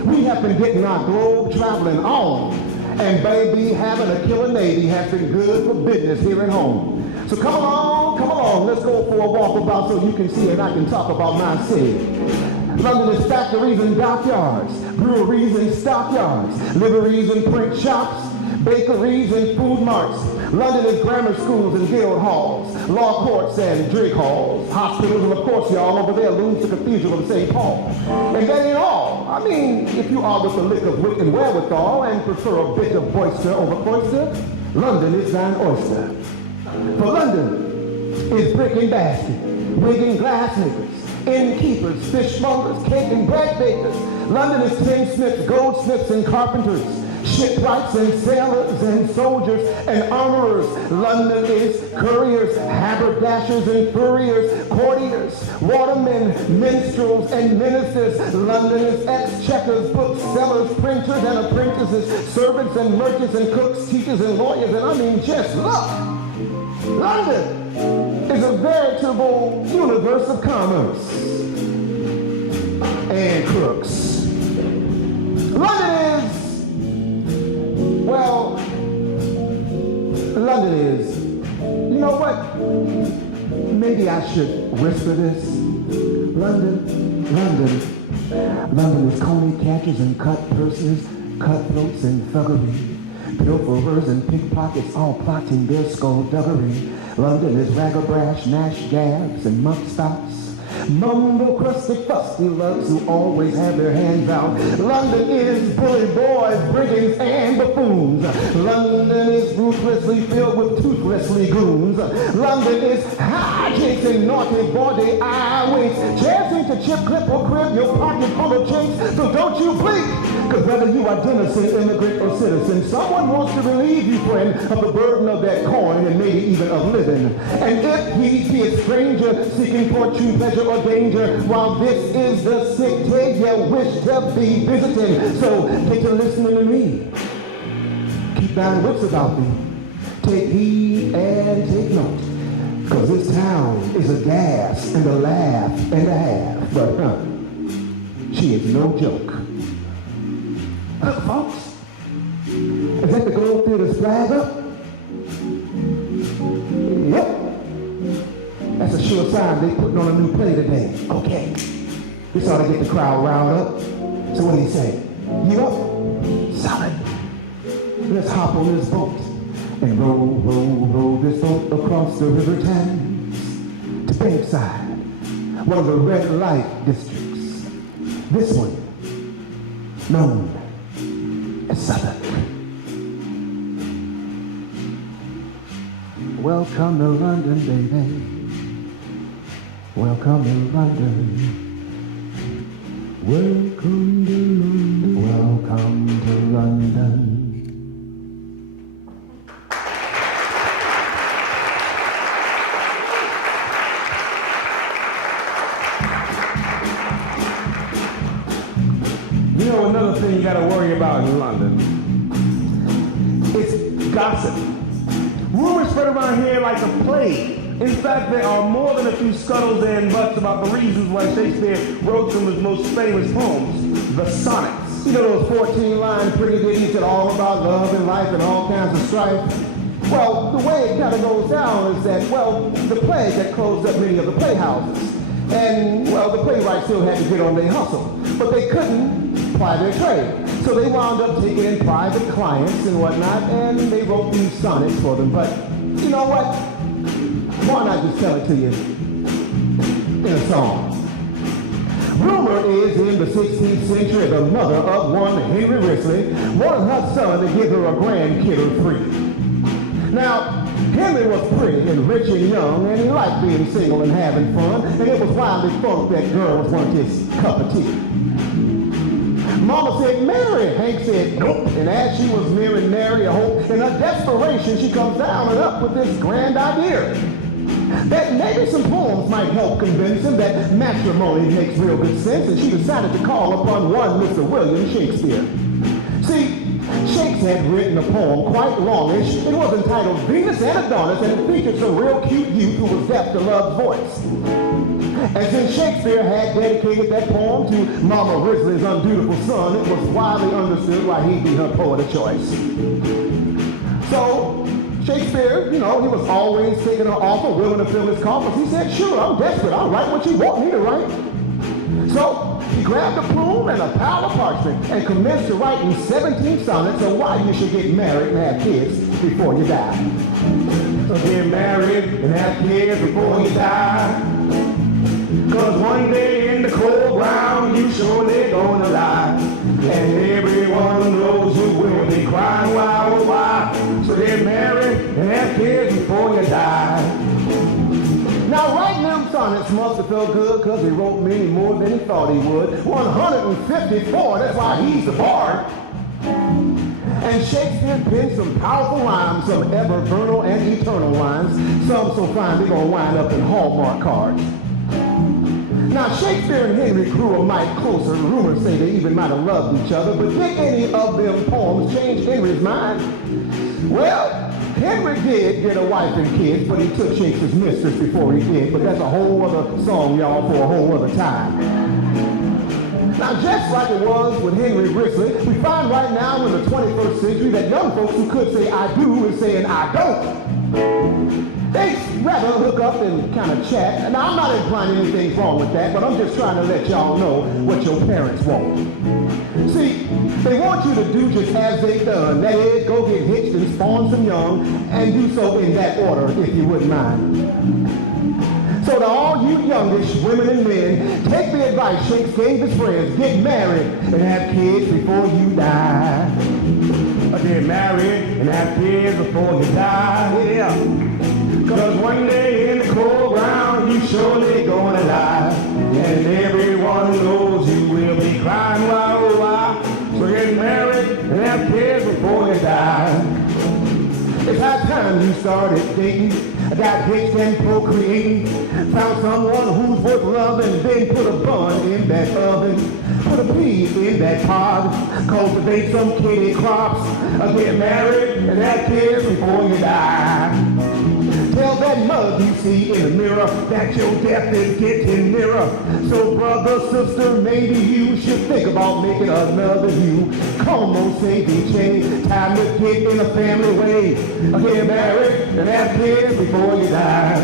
we have been getting our globe traveling on. And baby, having a killer Navy has been good for business here at home. So come along, let's go for a walk about so you can see and I can talk about my city. London is factories and dockyards, breweries and stockyards, liveries and print shops, bakeries and food marts. London is grammar schools and guild halls, law courts and drink halls, hospitals, and of course, y'all, over there looms the Cathedral of St. Paul. And that ain't all. I mean, if you are with a lick of wit and wherewithal and prefer a bit of oyster over cloister, London is thine oyster. For London is brick and basket, wig and glass makers, innkeepers, fishmongers, cake and bread bakers. London is tinsmiths, goldsmiths, and carpenters, shipwrights and sailors and soldiers and armorers. London is couriers, haberdashers and furriers, courtiers, watermen, minstrels and ministers. London is exchequers, booksellers, printers and apprentices, servants and merchants and cooks, teachers and lawyers. And I mean, just look, London is a veritable universe of commerce and crooks. London is, you know what? Maybe I should whisper this. London is coney catchers and cut purses, cutthroats and thuggery, pilferers and pickpockets all plotting their skullduggery. London is raggabrash, nash gabs and mump spouts, mumble crusty fusty lugs who always have their hands out. London is bully boys, brigands and buffoons. London is ruthlessly filled with toothlessly goons. London is hijinks and naughty bawdy eye winks, chancing to chip, clip or crib your pocket full of chinks. So don't you blink, cause whether you are denizen, immigrant or citizen, someone wants to relieve you, friend, of the burden of that coin and maybe even of living. And if he be a stranger seeking fortune, pleasure or danger, while this is the sick day you wish to be visiting. So take to listening to me. Keep thine wits about thee. Take heed and take note, cause this town is a gas and a laugh and a half. But she is no joke. Look, folks, is that the Globe Theater's flag up? Yep. That's a sure sign they putting on a new play today. Okay. This ought to get the crowd riled up. So what do you say? You up? Solid. Let's hop on this boat and row this boat across the River Thames to Bankside, one of the red light districts. This one, known as Southern. Welcome to London, baby. Welcome to London. Welcome to London. Welcome to London. You know another thing you gotta worry about in London? It's gossip. Rumors spread around here like a plague. In fact, there are more than a few scuttles and butts about the reasons why Shakespeare wrote some of his most famous poems, the sonnets. You know those 14-line pretty ditties that are all about love and life and all kinds of strife? Well, the way it kind of goes down is that, well, the plague had closed up many of the playhouses. And, well, the playwrights still had to get on their hustle. But they couldn't ply their trade. So they wound up taking in private clients and whatnot, and they wrote these sonnets for them. But, you know what? Why not just tell it to you in a song? Rumor is in the 16th century, the mother of one Henry Risley wanted her son to give her a grandkid or three. Now, Henry was pretty and rich and young, and he liked being single and having fun, and it was wildly thought that girl was one of his cup of tea. Mama said, "Marry." Hank said, "Nope." And as she was nearing nary a hope, in her desperation, she comes down and up with this grand idea that maybe some poems might help convince him that matrimony makes real good sense, and she decided to call upon one Mr. William Shakespeare. See, Shakespeare Keats had written a poem, quite longish. It was entitled Venus and Adonis, and it featured some real cute youth who was deaf to love's voice. And since Shakespeare had dedicated that poem to Mama Risley's undutiful son, it was widely understood why he'd be her poet of choice. So Shakespeare, you know, he was always taking her offer, willing to fill his coffers. He said, sure, I'm desperate. I'll write what you want me to write. So he grabbed a plume and a pile of parchment and commenced to writing 17 sonnets on why you should get married and have kids before you die. So get married and have kids before you die. 'Cause one day in the cold ground you surely gonna lie. And everyone knows you will be crying, why, oh why. So get married and have kids before you die. Now writing them sonnets must have felt good, 'cause he wrote many more than he thought he would. 154, that's why he's the bard. And Shakespeare penned some powerful rhymes, some ever vernal and eternal lines, some so fine they're gonna wind up in Hallmark cards. Now Shakespeare and Henry grew a mite closer. Rumors say they even might have loved each other, but did any of them poems change Henry's mind? Well, Henry did get a wife and kids, but he took Shakespeare's mistress before he did. But that's a whole other song, y'all, for a whole other time. Now, just like it was with Henry Risley, we find right now in the 21st century that young folks who could say I do is saying I don't. They'd rather hook up and kind of chat. And I'm not implying anything's wrong with that, but I'm just trying to let y'all know what your parents want. See, they want you to do just as they've done. That is, go get hitched and spawn some young, and do so in that order, if you wouldn't mind. So to all you youngish women and men, take the advice Shakes gave his friends. Get married and have kids before you die. Get married and have kids before you die. Yeah. 'Cause one day in the cold ground you surely gonna lie. And everyone knows you will be crying, why, oh why. So get married and have kids before you die. It's high time you started dating, got hitched and procreating, found someone who's worth loving, then put a bun in that oven, put a pea in that pod, cultivate some kitty crops, get married and have kids before you die. Tell that mug you see in the mirror that your death is getting nearer. So brother, sister, maybe you should think about making another you. Como se dice, time to get in a family way. Get married and have kids before you die.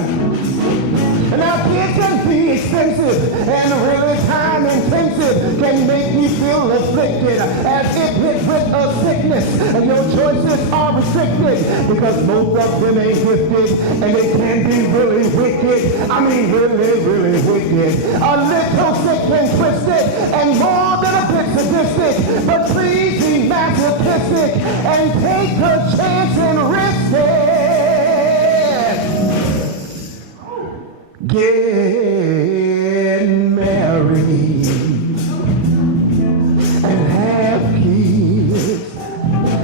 And now kids can be expensive and really time intensive, can make you feel afflicted as if hit with a sickness. And your choices are restricted because most of them ain't gifted and they can be really wicked. I mean really, really wicked. A little sick and twisted and more than a bit sadistic. But please be masochistic and take a chance and risk it. Get married and have kids.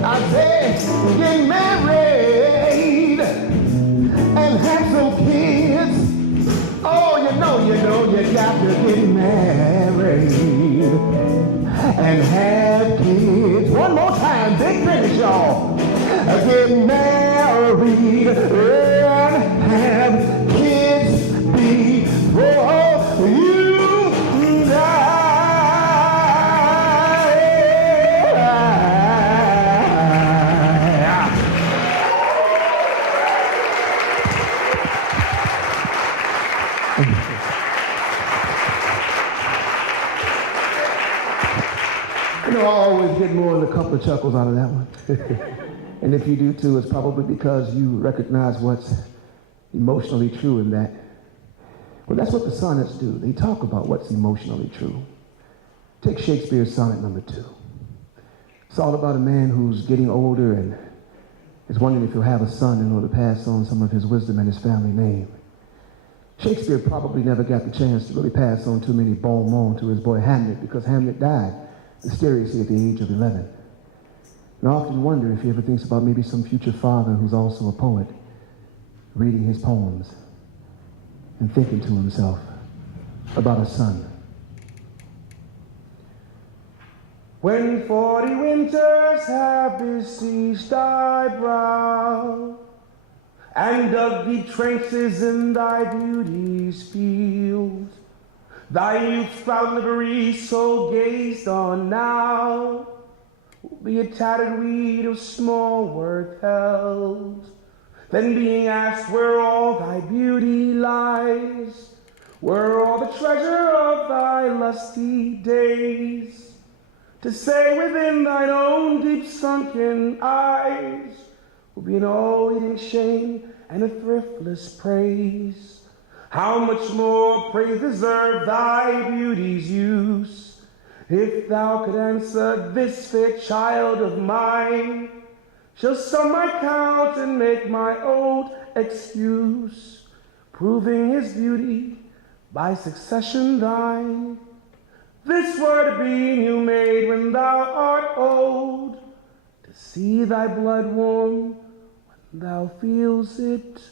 I said, get married and have some kids. Oh, you know, you got to get married and have kids. One more time, big finish, y'all. Get married and have kids before you die. You know, I always get more than a couple of chuckles out of that one. And if you do too, it's probably because you recognize what's emotionally true in that. Well, that's what the sonnets do. They talk about what's emotionally true. Take Shakespeare's sonnet number 2. It's all about a man who's getting older and is wondering if he'll have a son in order to pass on some of his wisdom and his family name. Shakespeare probably never got the chance to really pass on too many bon mots to his boy Hamlet, because Hamlet died mysteriously at the age of 11. And I often wonder if he ever thinks about maybe some future father who's also a poet, reading his poems and thinking to himself about a son. When 40 winters have besieged thy brow, and dug deep trenches in thy beauty's field, thy youth's proud livery so gazed on now will be a tattered weed of small worth held. Then being asked where all thy beauty lies, where all the treasure of thy lusty days, to say within thine own deep sunken eyes will be an all-eating shame and a thriftless praise. How much more praise deserve thy beauty's use, if thou could answer this fair child of mine, shall sum my count and make my old excuse, proving his beauty by succession thine. This were to be new made when thou art old, to see thy blood warm when thou feels it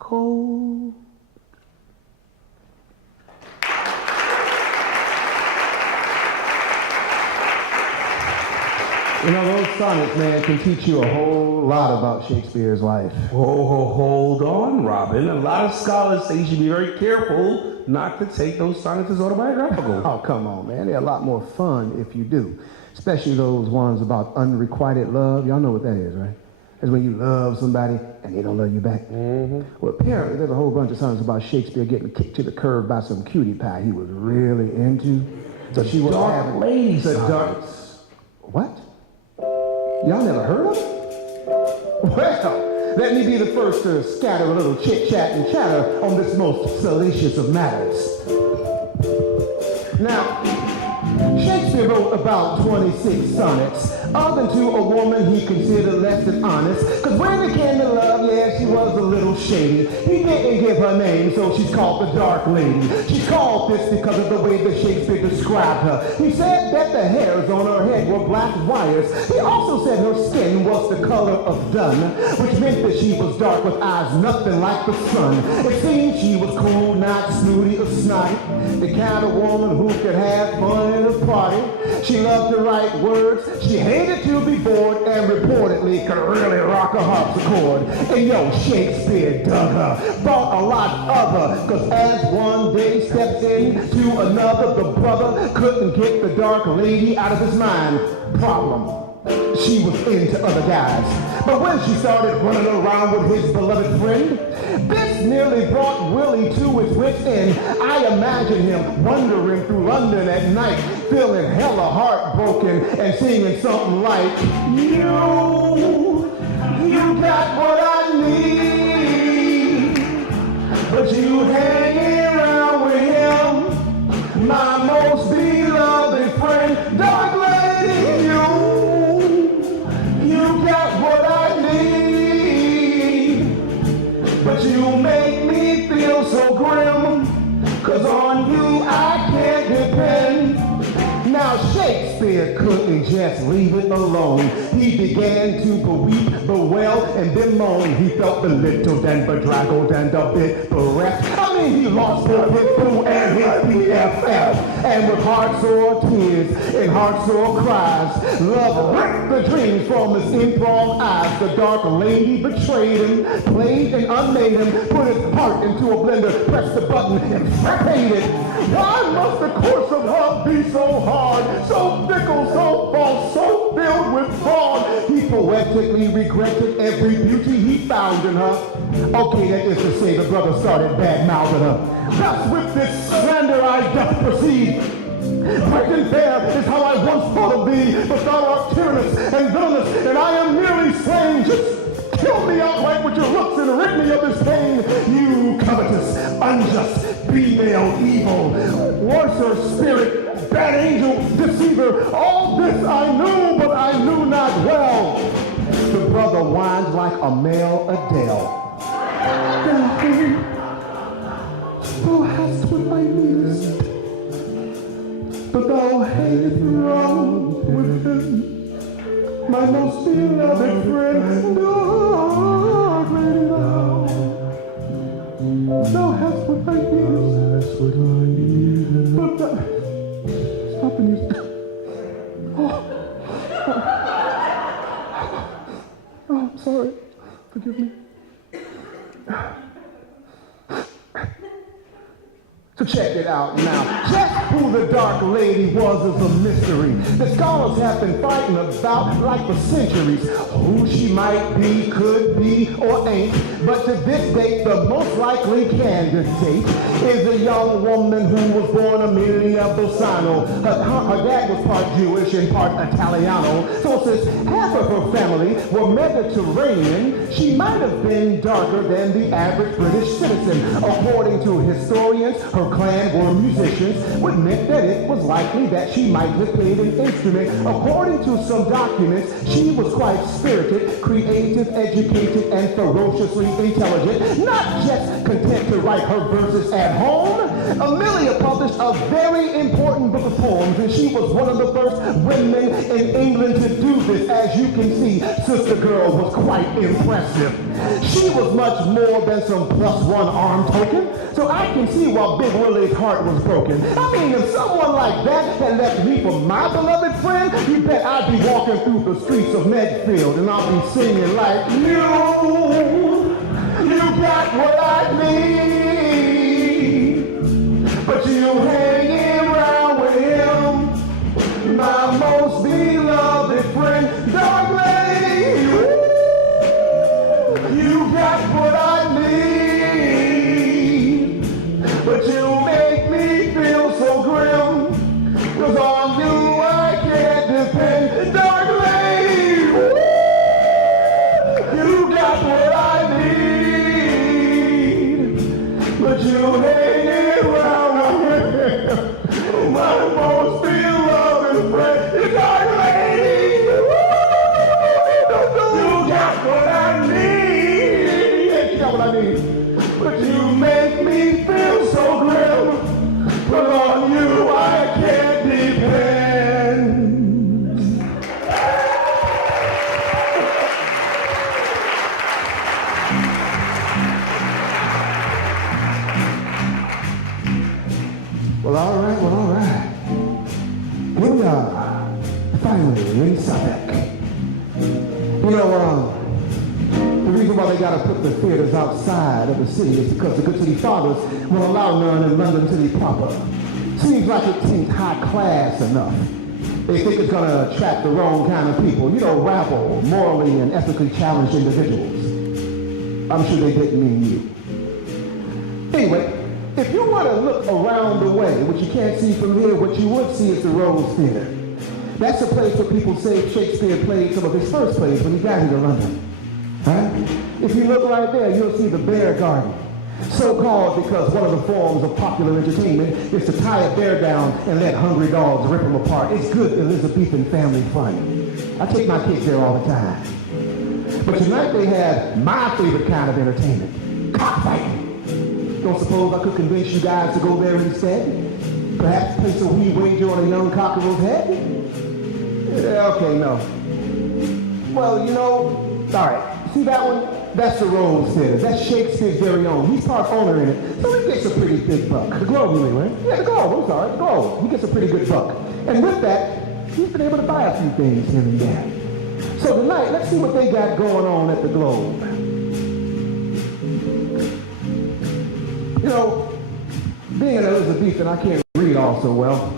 cold. You know, those sonnets, man, can teach you a whole lot about Shakespeare's life. Hold on, Robin. A lot of scholars say you should be very careful not to take those sonnets as autobiographical. Oh, come on, man. They're a lot more fun if you do. Especially those ones about unrequited love. Y'all know what that is, right? That's when you love somebody and they don't love you back. Mm-hmm. Well, apparently there's a whole bunch of songs about Shakespeare getting kicked to the curb by some cutie pie he was really into. So she was Dark Lady the dark. What? Y'all never heard of it? Well, let me be the first to scatter a little chit-chat and chatter on this most salacious of matters. Now, Shakespeare wrote about 26 sonnets, other to a woman he considered less than honest, because when it came to love, yeah, she was a little shady. He didn't give her name, so she's called the Dark Lady. She's called this because of the way that Shakespeare described her. He said that the hairs on her head were black wires. He also said her skin was the color of dun, which meant that she was dark with eyes nothing like the sun. It seemed she was cool, not snooty or snotty, the kind of woman who could have fun in a party. She loved to write words. She hated to be bored and reportedly could really rock a harpsichord. And yo, Shakespeare dug her, thought a lot of her, because as one day steps into another, the brother couldn't get the Dark Lady out of his mind. Problem. She was into other guys. But when she started running around with his beloved friend, this nearly brought Willie to his wit's end. I imagine him wandering through London at night, feeling hella heartbroken and singing something like, you got what I need, but you hang around with him, my most beloved friend, Dark Lady, you got what I need, but you make me feel so grim, 'cause on you I can't depend. Now Shakespeare couldn't just leave it alone. He began to beweep, bewail, and bemoan. He felt belittled and bedraggled and a bit bereft. I mean, he lost both his boo and his BFF. And with heart-sore tears and heart-sore cries, love ripped the dreams from his enthralled eyes. The Dark Lady betrayed him, played and unmade him, put his heart into a blender, pressed the button, and frapped it. Why must the course of love be so hard, so fickle, so false, so filled with fraud? He poetically regretted every beauty he found in her. Okay, that is to say the brother started bad-mouthing her. Thus with this slander I doth proceed. Pregnant fair is how I once thought of thee, but thou art tyrannous and villainous, and I am merely saying, just kill me outright with your looks and rid me of this pain. You covetous, unjust, female evil, worser spirit, bad angel, deceiver, all this I knew, but I knew not well. The brother whines like a male Adele. Thou hast what I need, but thou hatest wrong with him, my most beloved friend. Dark Lady, thou hast what I need, but thou... Stop and you... Oh. Forgive me. So check it out now. Just who the dark lady was is a mystery. The scholars have been fighting about like for centuries. Who she might be, could be, or ain't. But to this date, the most likely candidate is a young woman who was born Amelia Bolzano. Her dad was part Jewish and part Italiano. So since half of her family were Mediterranean, she might have been darker than the average British citizen. According to historians, her clan were musicians, which meant that it was likely that she might have played an instrument. According to some documents, she was quite spirited, creative, educated, and ferociously intelligent, not just content to write her verses at home. Amelia published a very important book of poems, and she was one of the first women in England to do this. As you can see, Sister Girl was quite impressive. She was much more than some +1 arm token, so I can see why Big Willie's heart was broken. I mean, if someone like that had left me for my beloved friend, you bet I'd be walking through the streets of Medfield and I'll be singing like, you got what I need, but you hanging around with him, my most beloved friend, dark lady, you got what I need, but you make me feel so grim, 'cause on you I can't depend, dark lady, you got what I need, but you hanging around with him, my most beloved friend, dark lady, you got what I need, yeah, you got what I need, but you make me feel so grim, but on you I can't depend. Well, all right. Here we are, finally in Suffolk. You know, the reason why they got to put the theaters outside of the city is because the good city fathers won't allow none in London city proper. Seems like it ain't high class enough. They think it's going to attract the wrong kind of people. You know, rabble, morally and ethically challenged individuals. I'm sure they didn't mean you. Anyway, if you want to look around the way, which you can't see from here, what you would see is the Rose Theater. That's a place where people say Shakespeare played some of his first plays when he got here to London. Right? If you look right there, you'll see the Bear Garden. So called because one of the forms of popular entertainment is to tie a bear down and let hungry dogs rip them apart. It's good Elizabethan family fun. I take my kids there all the time. But tonight they have my favorite kind of entertainment, cockfighting. Don't suppose I could convince you guys to go there instead? Perhaps place a wee wager on a young cockerel's head? Yeah, okay, no. Well, you know, all right. See that one? That's the Rose Theater. That's Shakespeare's very own. He's part owner in it, so he gets a pretty big buck. The Globe, anyway. Yeah, the Globe. I'm sorry, the Globe. He gets a pretty good buck. And with that, he's been able to buy a few things here and there. So tonight, let's see what they got going on at the Globe. You know, being an Elizabethan, I can't read all so well.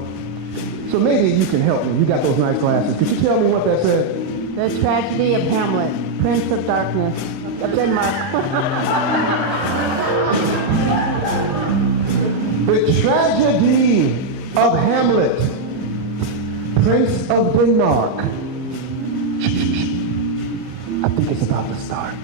So maybe you can help me. You got those nice glasses. Could you tell me what that said? The Tragedy of Hamlet, Prince of Darkness, of Denmark. The Tragedy of Hamlet, Prince of Denmark. Shh. I think it's about to start.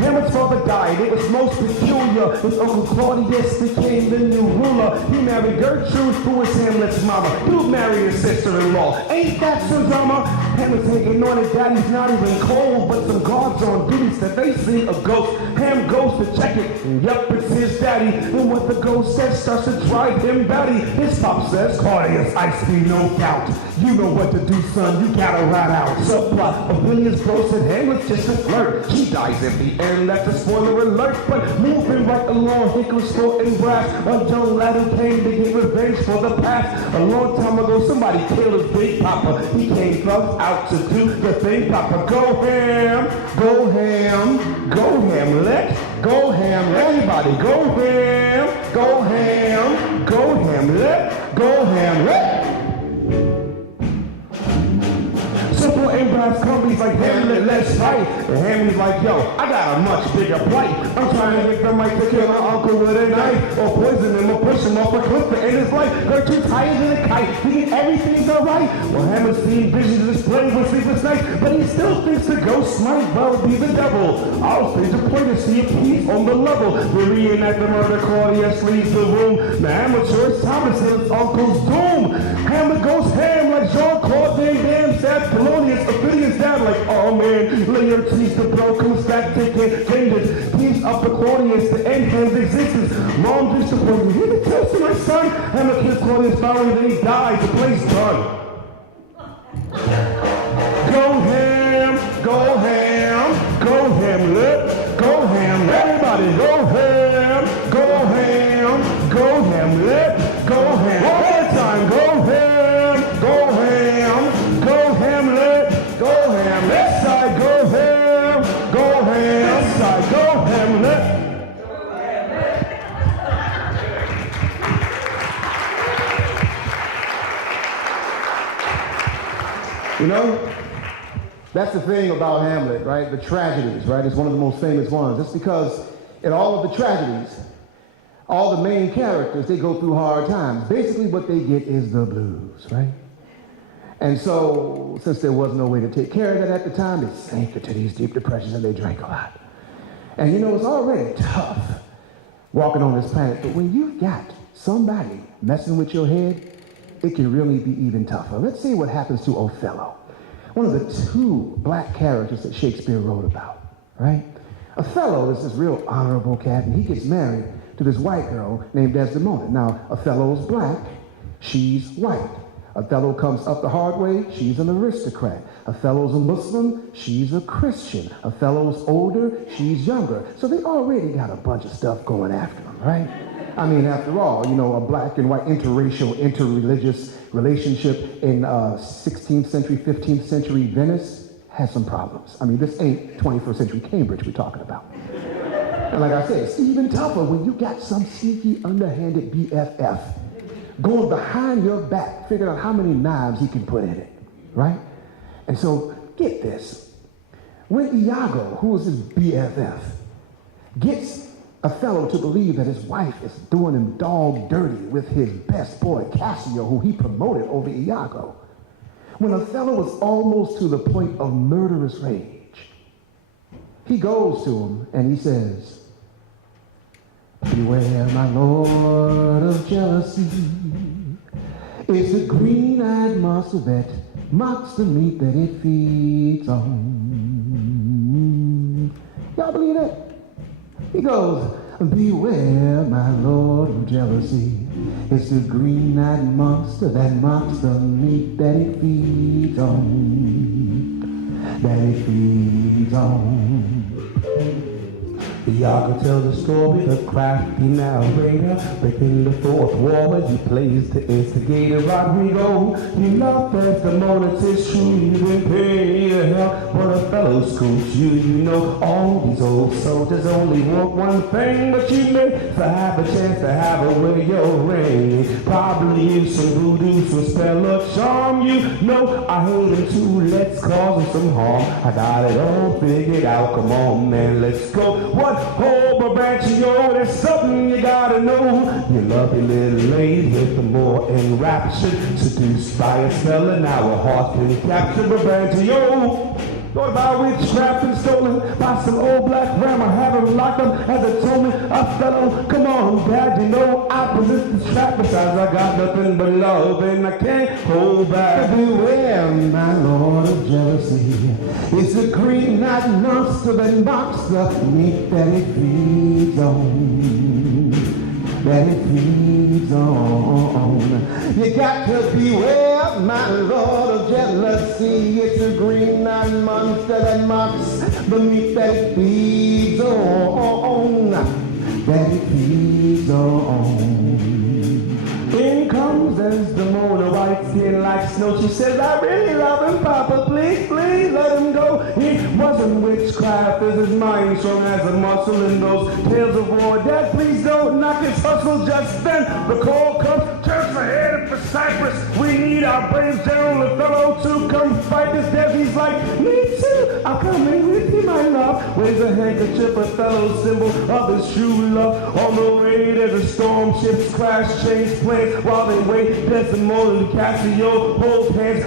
Hamlet's father died, it was most peculiar. His uncle Claudius became the new ruler. He married Gertrude, who was Hamlet's mama. Dude married his sister-in-law. Ain't that some drama? Hamlet's hanging on his daddy's not even cold, but some guards on duty said they see a ghost. Ham goes to check it, and yep, it's his daddy. And what the ghost says starts to drive him batty. His pop says, Claudius, I see no doubt. You know what to do, son, you gotta ride out. Subplot of billions gross and Hamlet's just a flirt. She dies at the end, that's a spoiler alert. But moving right along, Hickory, Scott, and Brass, a young lad who came to get revenge for the past. A long time ago, somebody killed his big papa. He came thugs out to do the thing, papa. Go ham, go ham, go Hamlet, go ham. Everybody, go ham, go ham, go Hamlet, go Hamlet. Simple and brass companies like Hamlet, let's fight. And Hamlet's like, yo, I got a much bigger plight. I'm trying to make the mic to kill my uncle with a knife, or poison him, or push him off a cliff to end his life. They're too tired than a kite, thinking everything's alright. Well, Hamlet's seen visions of his plays with sleepless nights, but he still thinks the ghost might well be the devil. I'll stage a play to see a piece on the level. We're reenact the murder, Claudius leaves the room. The amateur Thomas and his uncle's doom. Hamlet goes ham like Jean-Claude Van Damme, sad Polonius, Ophelia's dad like, oh man, Laertes the bro comes back taking changes. Teams up the Claudius to end his existence. Mom drinks the poison, you the tell to my son. Hamlet kills Claudius finally, then he dies, the play's done. Go ham, go ham, go Hamlet, go ham. Everybody go ham, go ham, go Hamlet, go ham. One more time, go ham, go ham, go Hamlet, go ham. This side, go ham, go ham. This side, go Hamlet. You know, that's the thing about Hamlet, right? The tragedies, right? It's one of the most famous ones. It's because in all of the tragedies, all the main characters, they go through hard times. Basically what they get is the blues, right? And so, since there was no way to take care of it at the time, they sank into these deep depressions and they drank a lot. And you know, it's already tough walking on this planet, but when you've got somebody messing with your head, it can really be even tougher. Let's see what happens to Othello, one of the two black characters that Shakespeare wrote about, right? Othello is this real honorable cat, and he gets married to this white girl named Desdemona. Now, Othello's black, she's white. Othello comes up the hard way, she's an aristocrat. Othello's a Muslim, she's a Christian. Othello's older, she's younger. So they already got a bunch of stuff going after them, right? I mean, after all, you know, a black and white interracial, interreligious relationship in 16th century, 15th century Venice has some problems. I mean, this ain't 21st century Cambridge we're talking about. And like I said, it's even tougher when you got some sneaky, underhanded BFF going behind your back, figuring out how many knives he can put in it, right? And so, get this. When Iago, who was his BFF, gets Othello to believe that his wife is doing him dog dirty with his best boy, Cassio, who he promoted over Iago, when Othello was almost to the point of murderous rage, he goes to him and he says, beware, my lord, of jealousy. It's the green-eyed monster that mocks the meat that it feeds on. Y'all believe that? He goes, beware, my lord, of jealousy. It's the green-eyed monster that mocks the meat that it feeds on. That it feeds on. Iago tells the story, the crafty narrator, breaking the fourth wall as he plays the instigator. Rodrigo, you love Desdemona, 'tis true, you've been paid to help, but Othello scoops you. You know all these old soldiers only want one thing, but you may have a chance to have her wear your ring. Probably use some voodoo, some spell or charm. You know I hate him too, let's cause him some harm. I got it all figured out, come on man, let's go. What? Oh, Brabantio, there's something you gotta know. You love your little lady with the more enraptured, seduced by a spell, and our heart's been captured. Brabantio, thought about witchcraft and stolen by some old black ram. I have him locked up as a atonement. Othello, come on, Dad, you know I possess this trap. Besides, I got nothing but love, and I can't hold back. Beware, my lord of jealousy. It's a green-eyed monster that mocks the meat that it feeds on. that it feeds on. You got to beware, my Lord, of jealousy. It's a green-eyed monster that mocks the meat that it feeds on. That it feeds on. In comes Desdemona, white skin like snow. She says, I really love him, Papa, please, please let him go. It wasn't witchcraft, is his mind strong as a muscle in those tales of war. Dad, please don't knock his hustle. Just then the call comes, turns for head for Cyprus. We need our brave General Othello to come fight this death. He's like, me too, I'll come in with you, my love. Waves a handkerchief, Othello, symbol of his true love. On the way there's a storm, ships crash, change plans. While they wait, Desdemona and Cassio hold hands,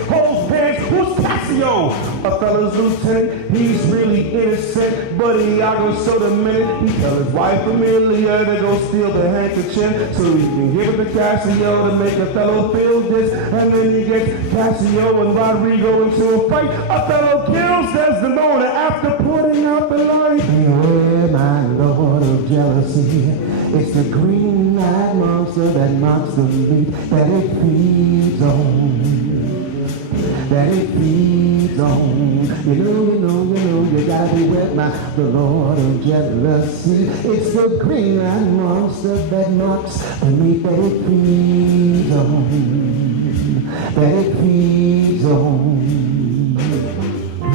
who's Cassio? Othello's lieutenant, he's really innocent, but Iago so the minute he tell his wife Amelia to go steal the handkerchief so he can give it to Cassio to make Othello feel this, and then he gets Cassio and Rodrigo into a fight. Othello kills Desdemona after putting out the light. Beware, my Lord, of jealousy. It's the green-eyed monster that mocks the meat that it feeds on. That it feeds on. You know, you gotta beware, my the Lord of jealousy. It's the green-eyed monster that mocks the meat that it feeds on. That it feeds on.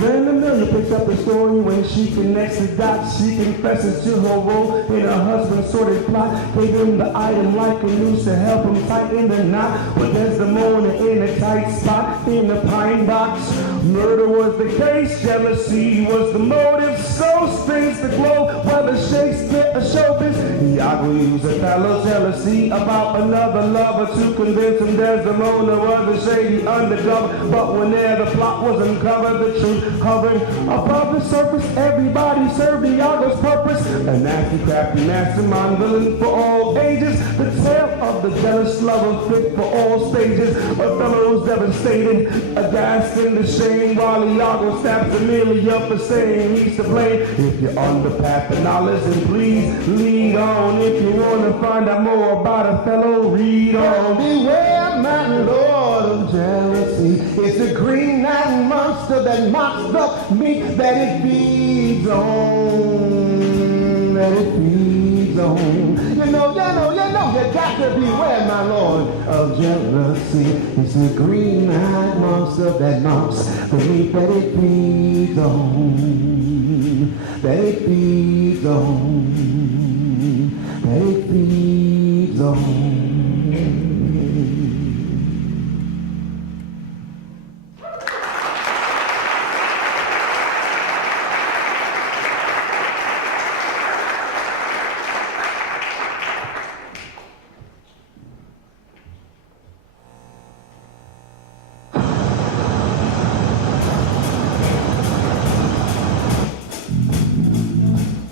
Then Amelia picks up the story when she connects the dots. She confesses to her role in her husband's sordid plot. Gave him the item like a noose to help him tighten the knot. But Desdemona in a tight spot in the pine box. Murder was the case, jealousy was the motive. So spins the globe, whether Shakespeare or showbiz. Iago used Othello's jealousy about another lover to convince him Desdemona was a shady undercover. But when there the plot was uncovered, the truth hovered above the surface. Everybody served Iago's purpose. A nasty, crafty mastermind, villain for all ages. The tale of the jealous lover fit for all stages. Othello's devastated, aghast in the shame, while Iago stabs Amelia for saying he's to blame. If you're on the path of knowledge, then please lead on. If you want to find out more about Othello, read on. Beware, my Lord, of jealousy. It's a green-eyed monster that mocks the meat that it feeds on. That it feeds on. You know, you got to beware, my Lord, of jealousy. It's a green-eyed monster that mocks the meat that it feeds on. That it feeds on. That it feeds on.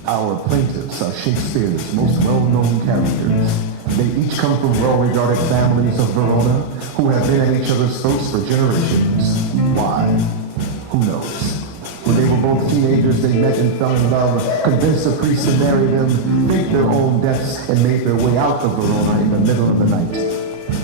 Our plaintiffs are Shakespeare's most well-known characters. They each come from well-regarded families of Verona who have been at each other's throats for generations. Why? Who knows? When they were both teenagers, they met and fell in love, convinced a priest to marry them, faked their own deaths, and made their way out of Verona in the middle of the night.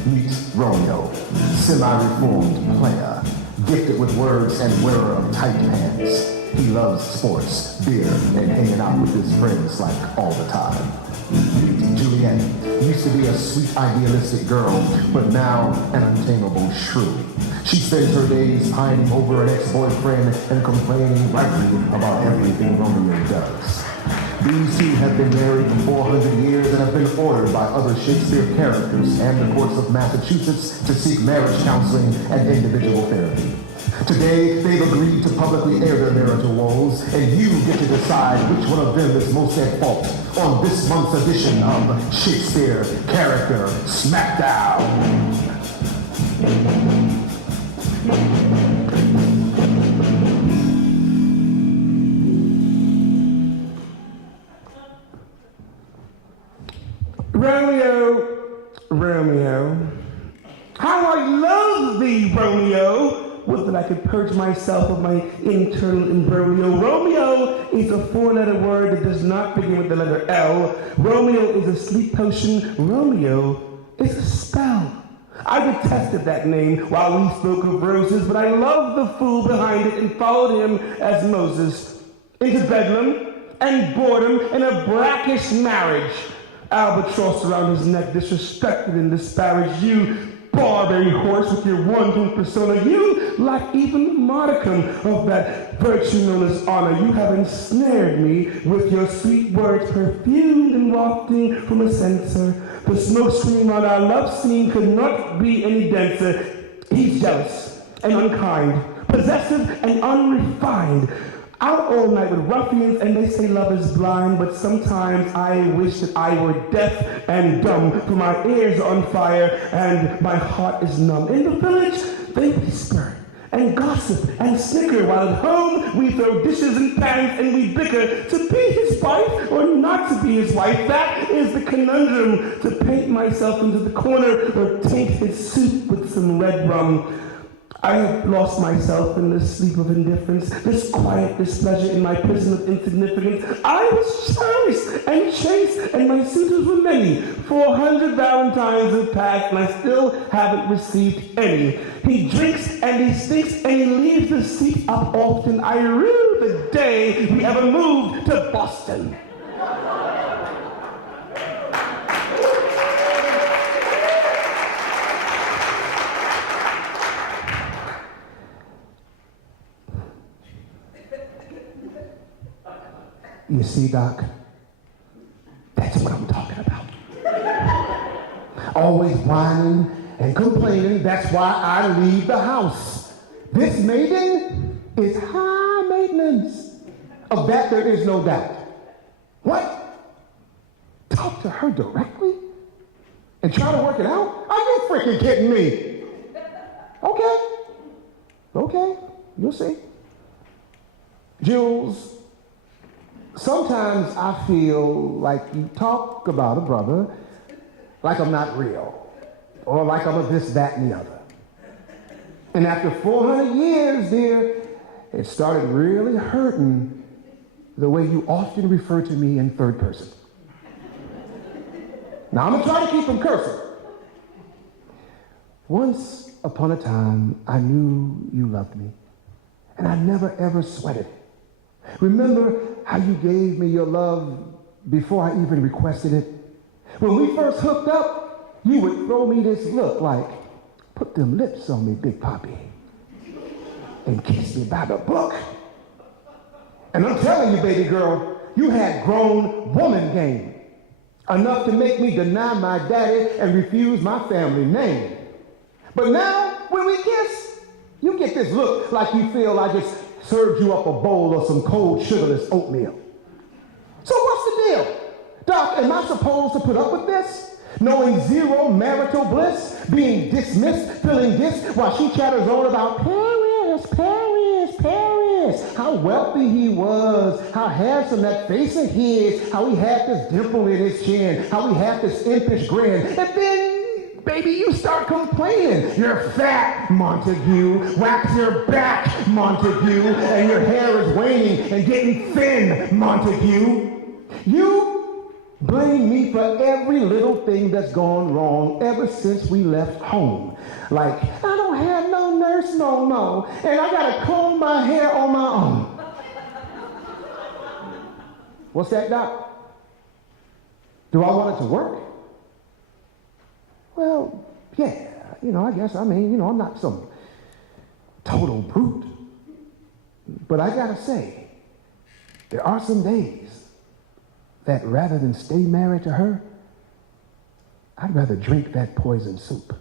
Meet Romeo, semi-reformed player, gifted with words and wearer of tight pants. He loves sports, beer, and hanging out with his friends like all the time. Meet Juliet, used to be a sweet idealistic girl, but now an untamable shrew. She spends her days pining over an ex-boyfriend and complaining rightly about everything Romeo does. These two have been married for 400 years and have been ordered by other Shakespeare characters and the courts of Massachusetts to seek marriage counseling and individual therapy. Today, they've agreed to publicly air their marital woes, and you get to decide which one of them is most at fault on this month's edition of Shakespeare Character Smackdown. Romeo, how I love thee, Romeo, with that I could purge myself of my internal imbroglio. Romeo is a four-letter word that does not begin with the letter L. Romeo is a sleep potion. Romeo is a spell. I detested that name while we spoke of roses, but I loved the fool behind it and followed him as Moses into bedlam and boredom and a brackish marriage. Albatross around his neck, disrespected and disparaged. You, Barbary horse with your wanton persona, you lack even the modicum of that virtue known as honor. You have ensnared me with your sweet words, perfumed and wafting from a censer. The smoke screen on our love scene could not be any denser. He's jealous and unkind, possessive and unrefined. Out all night with ruffians, and they say love is blind, but sometimes I wish that I were deaf and dumb, for my ears are on fire and my heart is numb. In the village, they whisper and gossip and snicker, while at home we throw dishes and pans and we bicker to be his wife or not to be his wife. That is the conundrum, to paint myself into the corner or taint his soup with some red rum. I have lost myself in this sleep of indifference, this quiet displeasure in my prison of insignificance. I was cherished and chaste, and my suitors were many. 400 Valentines have passed, and I still haven't received any. He drinks and he stinks, and he leaves the seat up often. I rue the day we ever moved to Boston. You see, Doc, that's what I'm talking about. Always whining and complaining, that's why I leave the house. This maiden is high maintenance. Of that there is no doubt. What? Talk to her directly? And try to work it out? Are you freaking kidding me? Okay, you'll see. Jules, sometimes I feel like you talk about a brother like I'm not real, or like I'm a this, that, and the other. And after 400 years, dear, it started really hurting the way you often refer to me in third person. Now, I'm gonna try to keep from cursing. Once upon a time, I knew you loved me, and I never ever sweated it. Remember how you gave me your love before I even requested it? When we first hooked up, you would throw me this look like, put them lips on me, Big Poppy, and kiss me by the book. And I'm telling you, baby girl, you had grown woman game, enough to make me deny my daddy and refuse my family name. But now, when we kiss, you get this look like you feel I just served you up a bowl of some cold, sugarless oatmeal. So what's the deal? Doc, am I supposed to put up with this? Knowing zero marital bliss, being dismissed, feeling this, while she chatters on about Paris, Paris, Paris, how wealthy he was, how handsome that face of his, how he had this dimple in his chin, how he had this impish grin, and then baby, you start complaining. You're fat, Montague. Wax your back, Montague. And your hair is waning and getting thin, Montague. You blame me for every little thing that's gone wrong ever since we left home. Like, I don't have no nurse no more, and I gotta comb my hair on my own. What's that, Doc? Do I want it to work? Well, yeah, I guess, I'm not some total brute. But I gotta say, there are some days that rather than stay married to her, I'd rather drink that poison soup.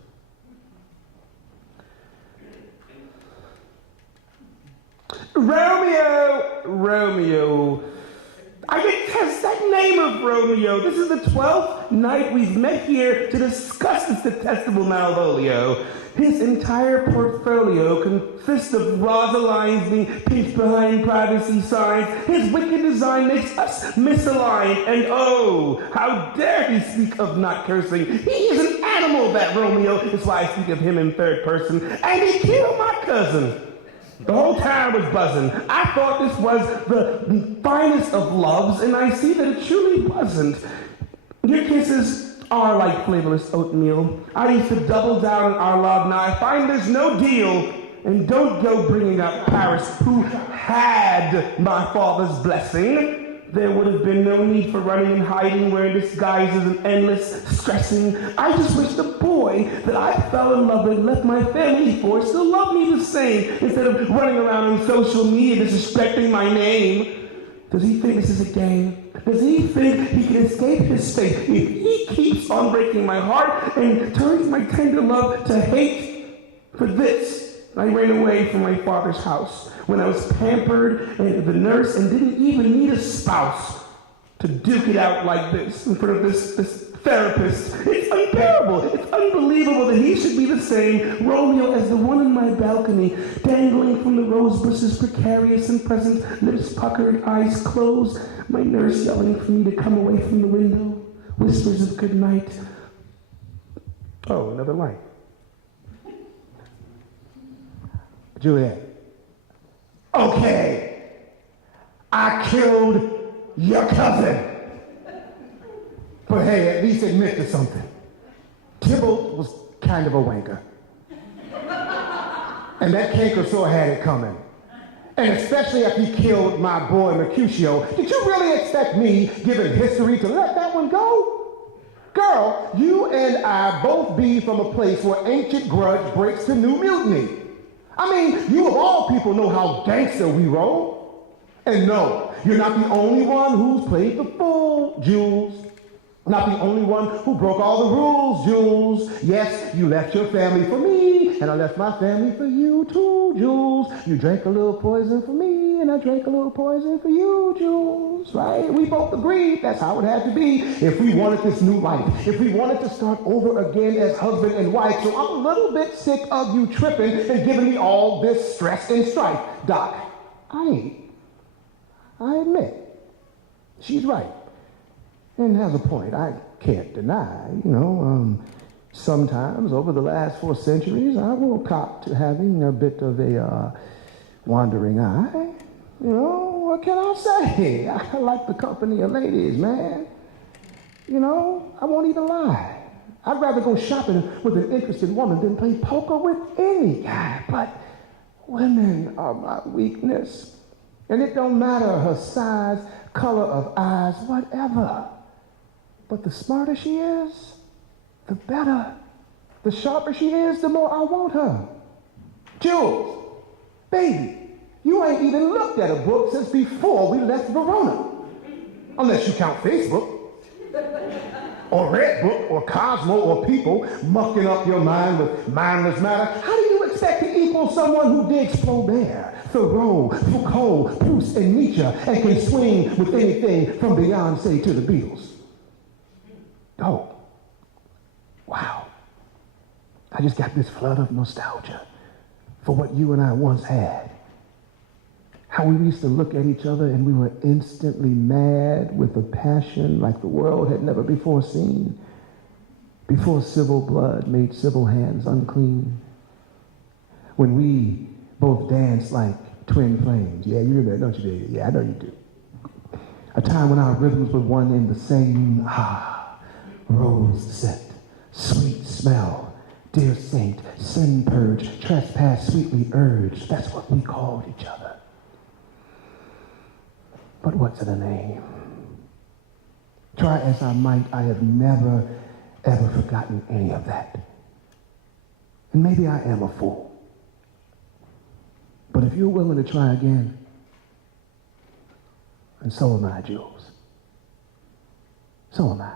Romeo. I detest that name of Romeo. This is the 12th night we've met here to discuss this detestable Malvolio. His entire portfolio consists of Rosalines being pinched behind privacy signs. His wicked design makes us misaligned. And oh, how dare he speak of not cursing. He is an animal, that Romeo. That's why I speak of him in third person. And he killed my cousin. The whole town was buzzing. I thought this was the finest of loves, and I see that it truly wasn't. Your kisses are like flavorless oatmeal. I used to double down on our love. Now I find there's no deal. And don't go bringing up Paris, who had my father's blessing. There would have been no need for running and hiding, wearing disguises and endless stressing. I just wish the boy that I fell in love with and left my family for still loved me the same, instead of running around on social media disrespecting my name. Does he think this is a game? Does he think he can escape his fate if he keeps on breaking my heart and turns my tender love to hate for this? I ran away from my father's house when I was pampered and the nurse and didn't even need a spouse to duke it out like this in front of this therapist. It's unbearable. It's unbelievable that he should be the same Romeo as the one on my balcony, dangling from the rose bushes, precarious and present, lips puckered, eyes closed, my nurse yelling for me to come away from the window, whispers of good night. Oh, another light. Juliet. Okay, I killed your cousin. But hey, at least admit to something. Tybalt was kind of a wanker. And that canker sore had it coming. And especially after he killed my boy Mercutio, did you really expect me, given history, to let that one go? Girl, you and I both be from a place where ancient grudge breaks to new mutiny. I mean, you of all people know how gangster we roll. And no, you're not the only one who's played the fool, Jules. Not the only one who broke all the rules, Jules. Yes, you left your family for me, and I left my family for you too, Jules. You drank a little poison for me, and I drank a little poison for you, Jules. Right? We both agreed that's how it had to be if we wanted this new life, if we wanted to start over again as husband and wife. So I'm a little bit sick of you tripping and giving me all this stress and strife. Doc, I admit, she's right. And has a point, I can't deny, sometimes over the last 4 centuries, I will cop to having a bit of a wandering eye. What can I say? I like the company of ladies, man. I won't even lie. I'd rather go shopping with an interested woman than play poker with any guy. But women are my weakness. And it don't matter her size, color of eyes, whatever. But the smarter she is, the better. The sharper she is, the more I want her. Jules, baby, you ain't even looked at a book since before we left Verona. Unless you count Facebook, or Redbook, or Cosmo, or People, mucking up your mind with mindless matter. How do you expect to equal someone who digs Flaubert, Thoreau, Foucault, Proust, and Nietzsche, and can swing with anything from Beyonce to the Beatles? Oh, wow. I just got this flood of nostalgia for what you and I once had. How we used to look at each other and we were instantly mad with a passion like the world had never before seen. Before civil blood made civil hands unclean. When we both danced like twin flames. Yeah, you remember, don't you, baby? Yeah, I know you do. A time when our rhythms were one and the same. Rose scent, sweet smell, dear saint, sin purge, trespass sweetly urged. That's what we called each other. But what's in a name? Try as I might, I have never, ever forgotten any of that. And maybe I am a fool. But if you're willing to try again, and so am I, Jules. So am I.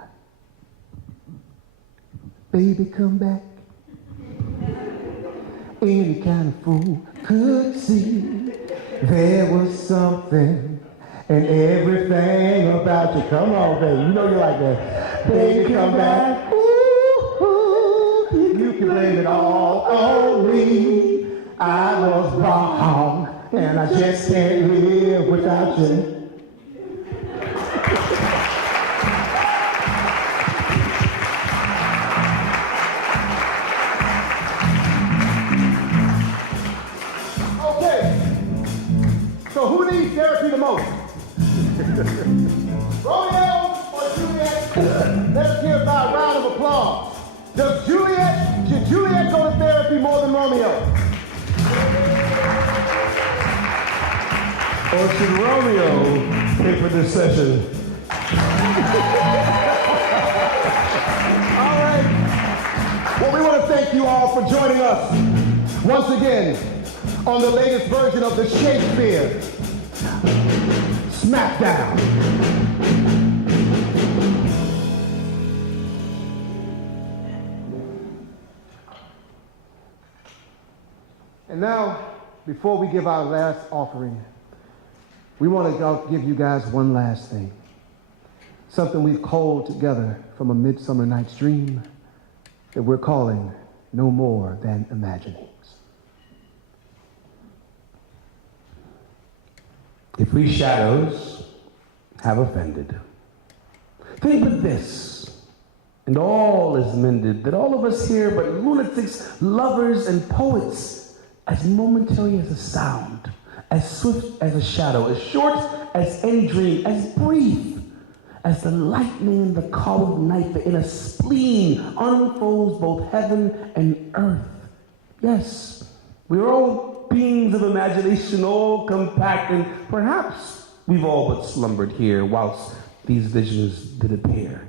Baby, come back. Any kind of fool could see there was something and everything about you. Come on, baby. You know you like that. Baby, come back. Ooh, you can blame it all on me. I was wrong, and I just can't live without you. Okay. Romeo or Juliet? Let's give by a round of applause. Should Juliet go to therapy more than Romeo? Or should Romeo pay for this session? All right. Well, we want to thank you all for joining us once again on the latest version of the Shakespeare Smackdown. And now, before we give our last offering, we want to give you guys one last thing. Something we've culled together from A Midsummer Night's Dream that we're calling No More Than Imaginings. If we shadows have offended, think of this, and all is mended, that all of us here but lunatics, lovers, and poets, as momentary as a sound, as swift as a shadow, as short as any dream, as brief as the lightning in the cold night, that in a spleen unfolds both heaven and earth. Yes, we're all beings of imagination, all compact, and perhaps we've all but slumbered here whilst these visions did appear.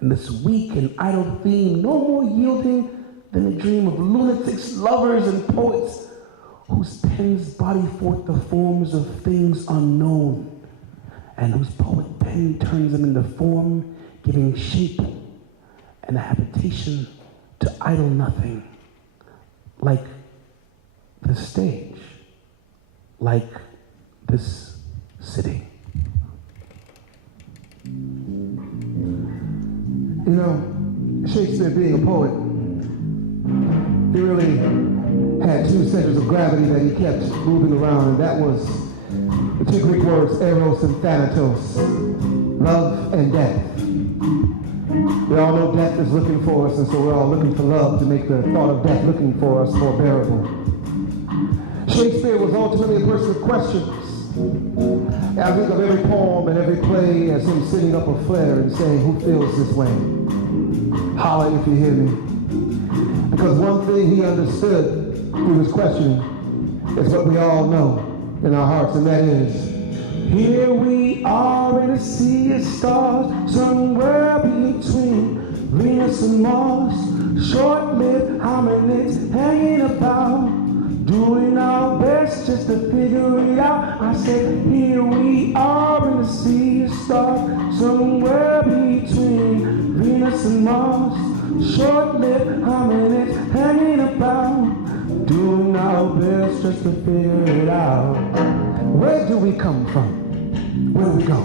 And this weak and idle theme, no more yielding than a dream of lunatics, lovers, and poets whose pens body forth the forms of things unknown, and whose poet pen turns them into form, giving shape and a habitation to idle nothing, like the stage, like this city. You know, Shakespeare being a poet, he really had two centers of gravity that he kept moving around, and that was the two Greek words, eros and thanatos, love and death. We all know death is looking for us, and so we're all looking for love to make the thought of death looking for us more bearable. Shakespeare was ultimately a person of questions. I think of every poem and every play as him sitting up a flare and saying, who feels this way? Holler if you hear me. Because one thing he understood through his questioning is what we all know in our hearts, and that is, here we are in a sea of stars, somewhere between Venus and Mars, short-lived hominids hanging about, doing our best just to figure it out. I said, here we are in a sea of stars, somewhere between Venus and Mars, short-lived hominids hanging about, doing our best just to figure it out. Where do we come from? Where do we go?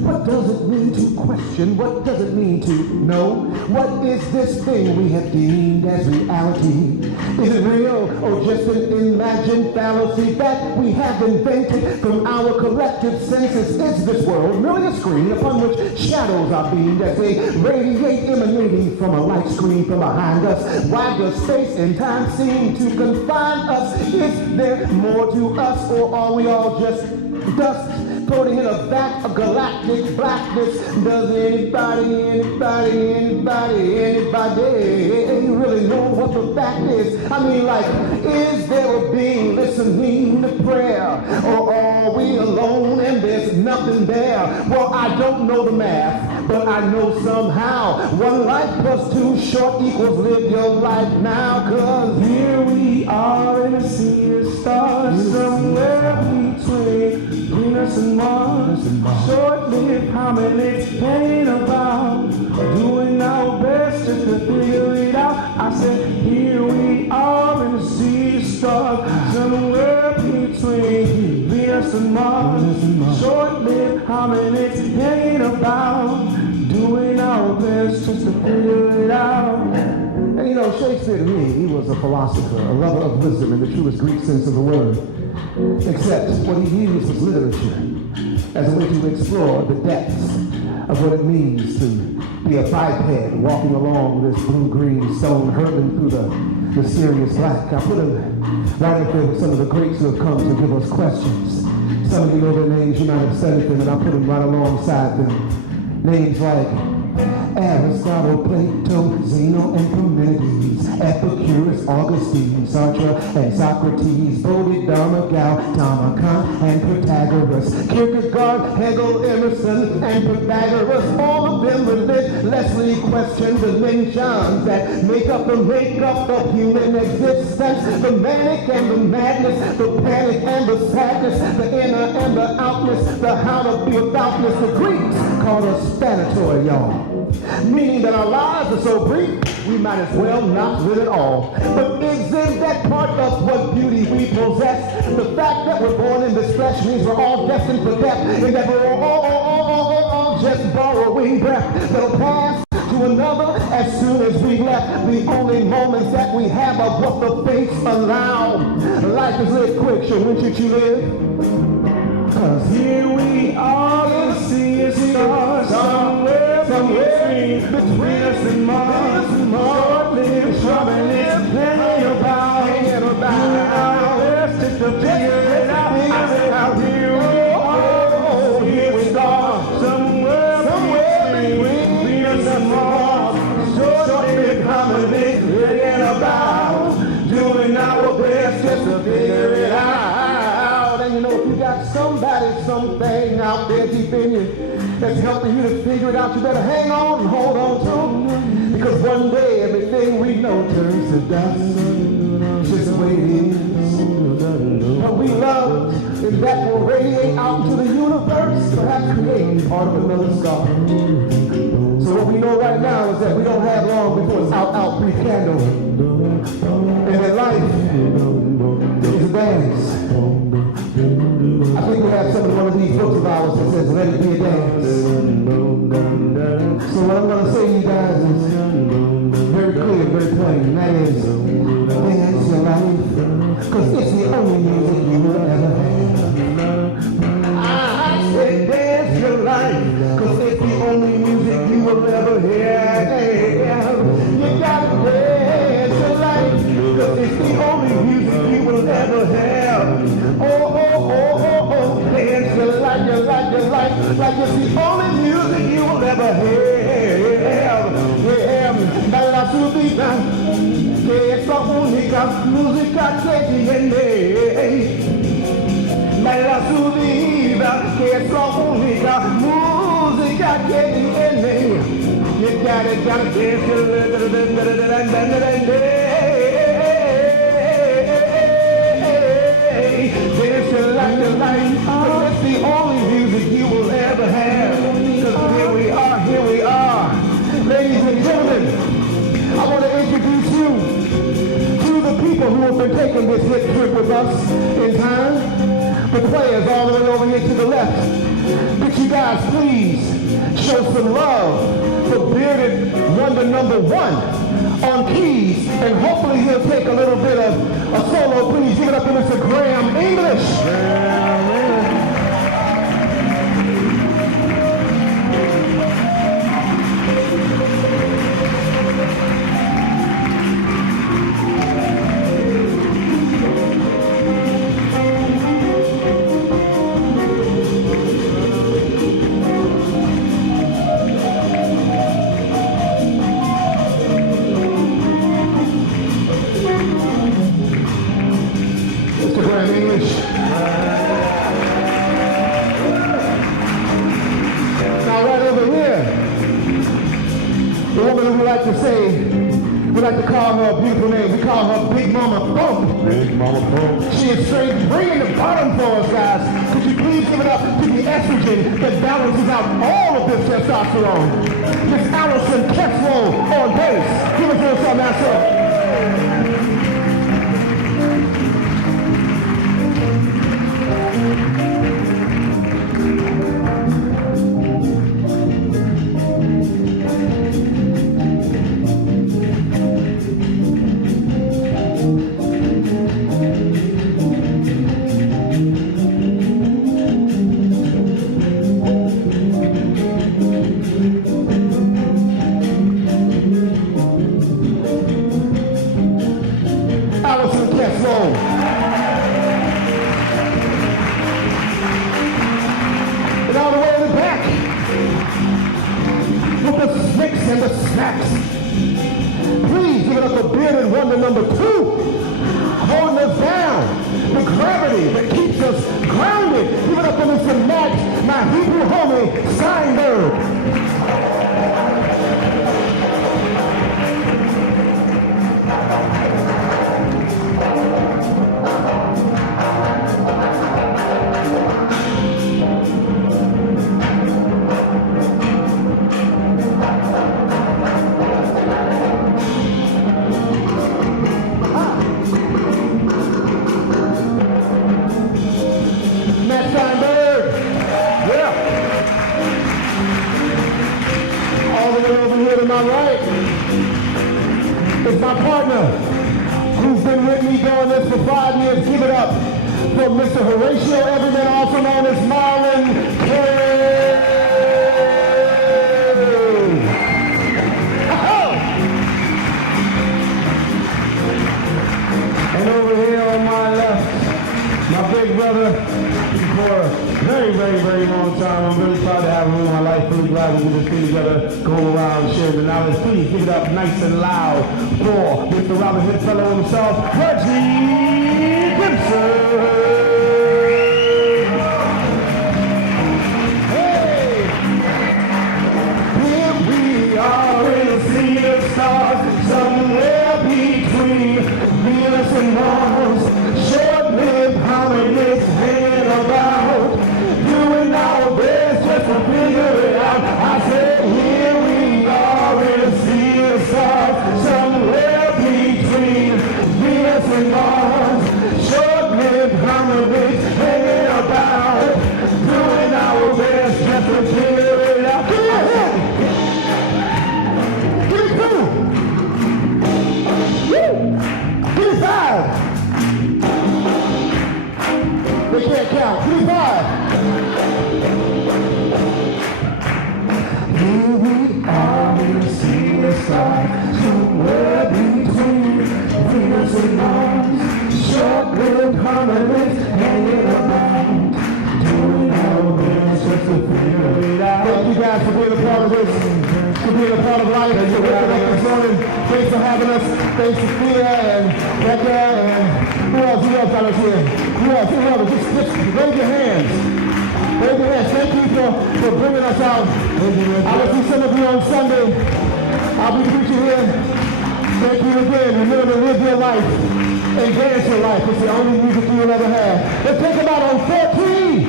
What does it mean to question? What does it mean to know? What is this thing we have deemed as reality? Is it real or just an imagined fallacy that we have invented from our collective senses? Is this world merely a screen upon which shadows are beamed as they radiate, emanating from a light screen from behind us? Why does space and time seem to confine us? Is there more to us, or are we all just dust floating in a vat of galactic blackness? Does anybody really know what the fact is? I mean, like, is there a being listening to prayer, or are we alone and there's nothing there? Well, I don't know the math, but I know somehow 1 life plus 2 short equals live your life now. Cause here we are in a sea of stars, somewhere between Venus and Mars, short-lived hominids hanging about, doing our best just to figure it out. I said, here we are in a sea of stars, somewhere between Venus and Mars, short-lived hominids hanging about, doing our best just to figure it out. And you know, Shakespeare to me, he was a philosopher, a lover of wisdom in the truest Greek sense of the word. Except what he used was literature as a way to explore the depths of what it means to be a biped walking along this blue-green stone, hurtling through the mysterious black. I put him right up there with some of the greats who have come to give us questions, Some of you know their names, you might have studied them, and I'll put them right alongside them. Names like Aristotle, Plato, Zeno, and Parmenides, Epicurus, Augustine, Sartre, and Socrates, Bodhidharma, Gautama, Kant, and Protagoras, Kierkegaard, Hegel, Emerson, and Pythagoras. All of them relentlessly question the dimensions that make up the makeup of human existence. The manic and the madness, the panic and the sadness, the inner and the outness, the how to be withoutness. The Greeks called us spanator, y'all. Meaning that our lives are so brief, we might as well not live at all. But isn't that part of what beauty we possess? The fact that we're born in this flesh means we're all destined for death, and that we're all just borrowing breath that'll pass to another as soon as we left. The only moments that we have are what the fates allow. Life is lived quick, so when should you live? 'Cause here we are, the sea is stars, somewhere between us and Mars. Short-lived, short-lived, hanging about, doing our best just to figure it out. I said, out here we are, somewhere between us and Mars. Short-lived, hanging about, doing our best just to figure it out. And you know, if you got somebody, something out there deep in you that's helping you to figure it out, you better hang on and hold on to them. Because one day everything we know turns to dust. Just the way it is. What we love is that will radiate out into the universe, perhaps creating part of another star. So what we know right now is that we don't have long before it's out, brief candle. And that life is a dance. I think we have some of one of these books of ours that says, let it be a dance. So what I'm going to say to you guys is very clear, very plain, and that is, dance your life, because it's the only music you will ever have. I say dance your life, because it's the only music you will ever hear. You gotta dance your life, because it's the only music you will ever have. Dance your life, like it's the only music you will ever have. Bella subita, que es la única música que tiene. Bella subita, que es la única música que tiene. You gotta dance your life, because it's the only music you will ever have. Because here we are. Ladies and gentlemen, I want to introduce you to the people who have been taking this hit trip with us in time. The players all the way over here to the left. Could you guys please show some love for bearded wonder number one on keys, and hopefully he'll take a little bit of a solo. Please give it up to Mr. Graham English. We like to call her a beautiful name. We call her Big Mama Bump. Big Mama Bump. She is straight bringing the bottom for us, guys. Could you please give it up to the estrogen that balances out all of this testosterone? Miss Allison Kessler on bass. Give us a little something now, am I right? It's my partner who's been with me doing this for 5 years. Give it up for Mr. Horatio Everman, also known as Marlon Carey. And over here on my left, my big brother, for a very, very, very long time. I'm really proud to have him in my life. Really glad we can just be together, go around, share the knowledge. Please give it up nice and loud for Mr. Robert Hood fellow himself, Regie Gibson. Hey! Here we are in a sea of stars, somewhere between Venus and Mars. Short-lived holidays hanging about, doing our best just to figure it out. I said, here we are in a sea of stars, somewhere between Venus and Mars. Short-lived holidays hanging about, doing our best just to figure it out. Get it! Get it cool! Woo! Get it five! They can't count. 3, 5. Here we are in the sea of stars, somewhere between Venus and Mars. Short-lived holidays hanging around, doing our best just to figure it out. Thank you guys for being a part of this, for being a part of life, and for waking up this morning. Thanks for having us. Thanks to Thea and Becca and who else got us here? Who else? Just raise your hands. Raise your hands. Thank you for bringing us out. I will see some of you on Sunday. I'll be preaching here. Thank you again. Remember to live your life and dance your life. It's the only music you will ever have. Let's take them out on 14.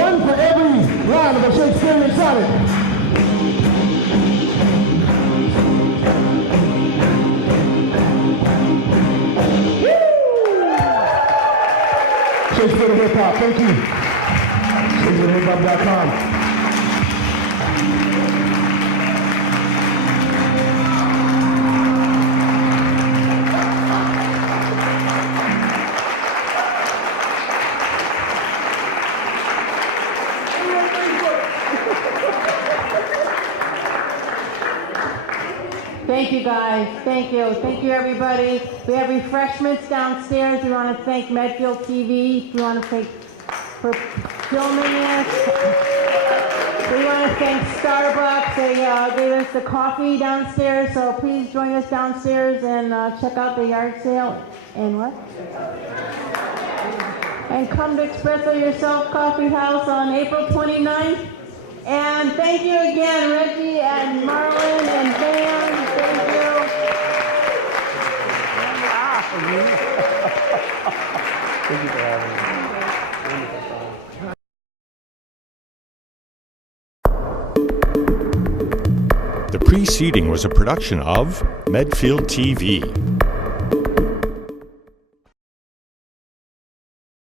One for every line of a Shakespearean sonnet. Shakespeare Hip Hop, thank you. ShakespeareHipHop.com. Thank you guys. Thank you. Thank you everybody. We have refreshments downstairs. We want to thank Medfield TV. We want to thank for filming this. We want to thank Starbucks. They gave us the coffee downstairs. So please join us downstairs and check out the yard sale. And what? And come to Expresso yourself Coffeehouse on April 29th. And thank you again, Regie and Marlon and Van. Thank you. Thank you for having me. The preceding was a production of Medfield TV.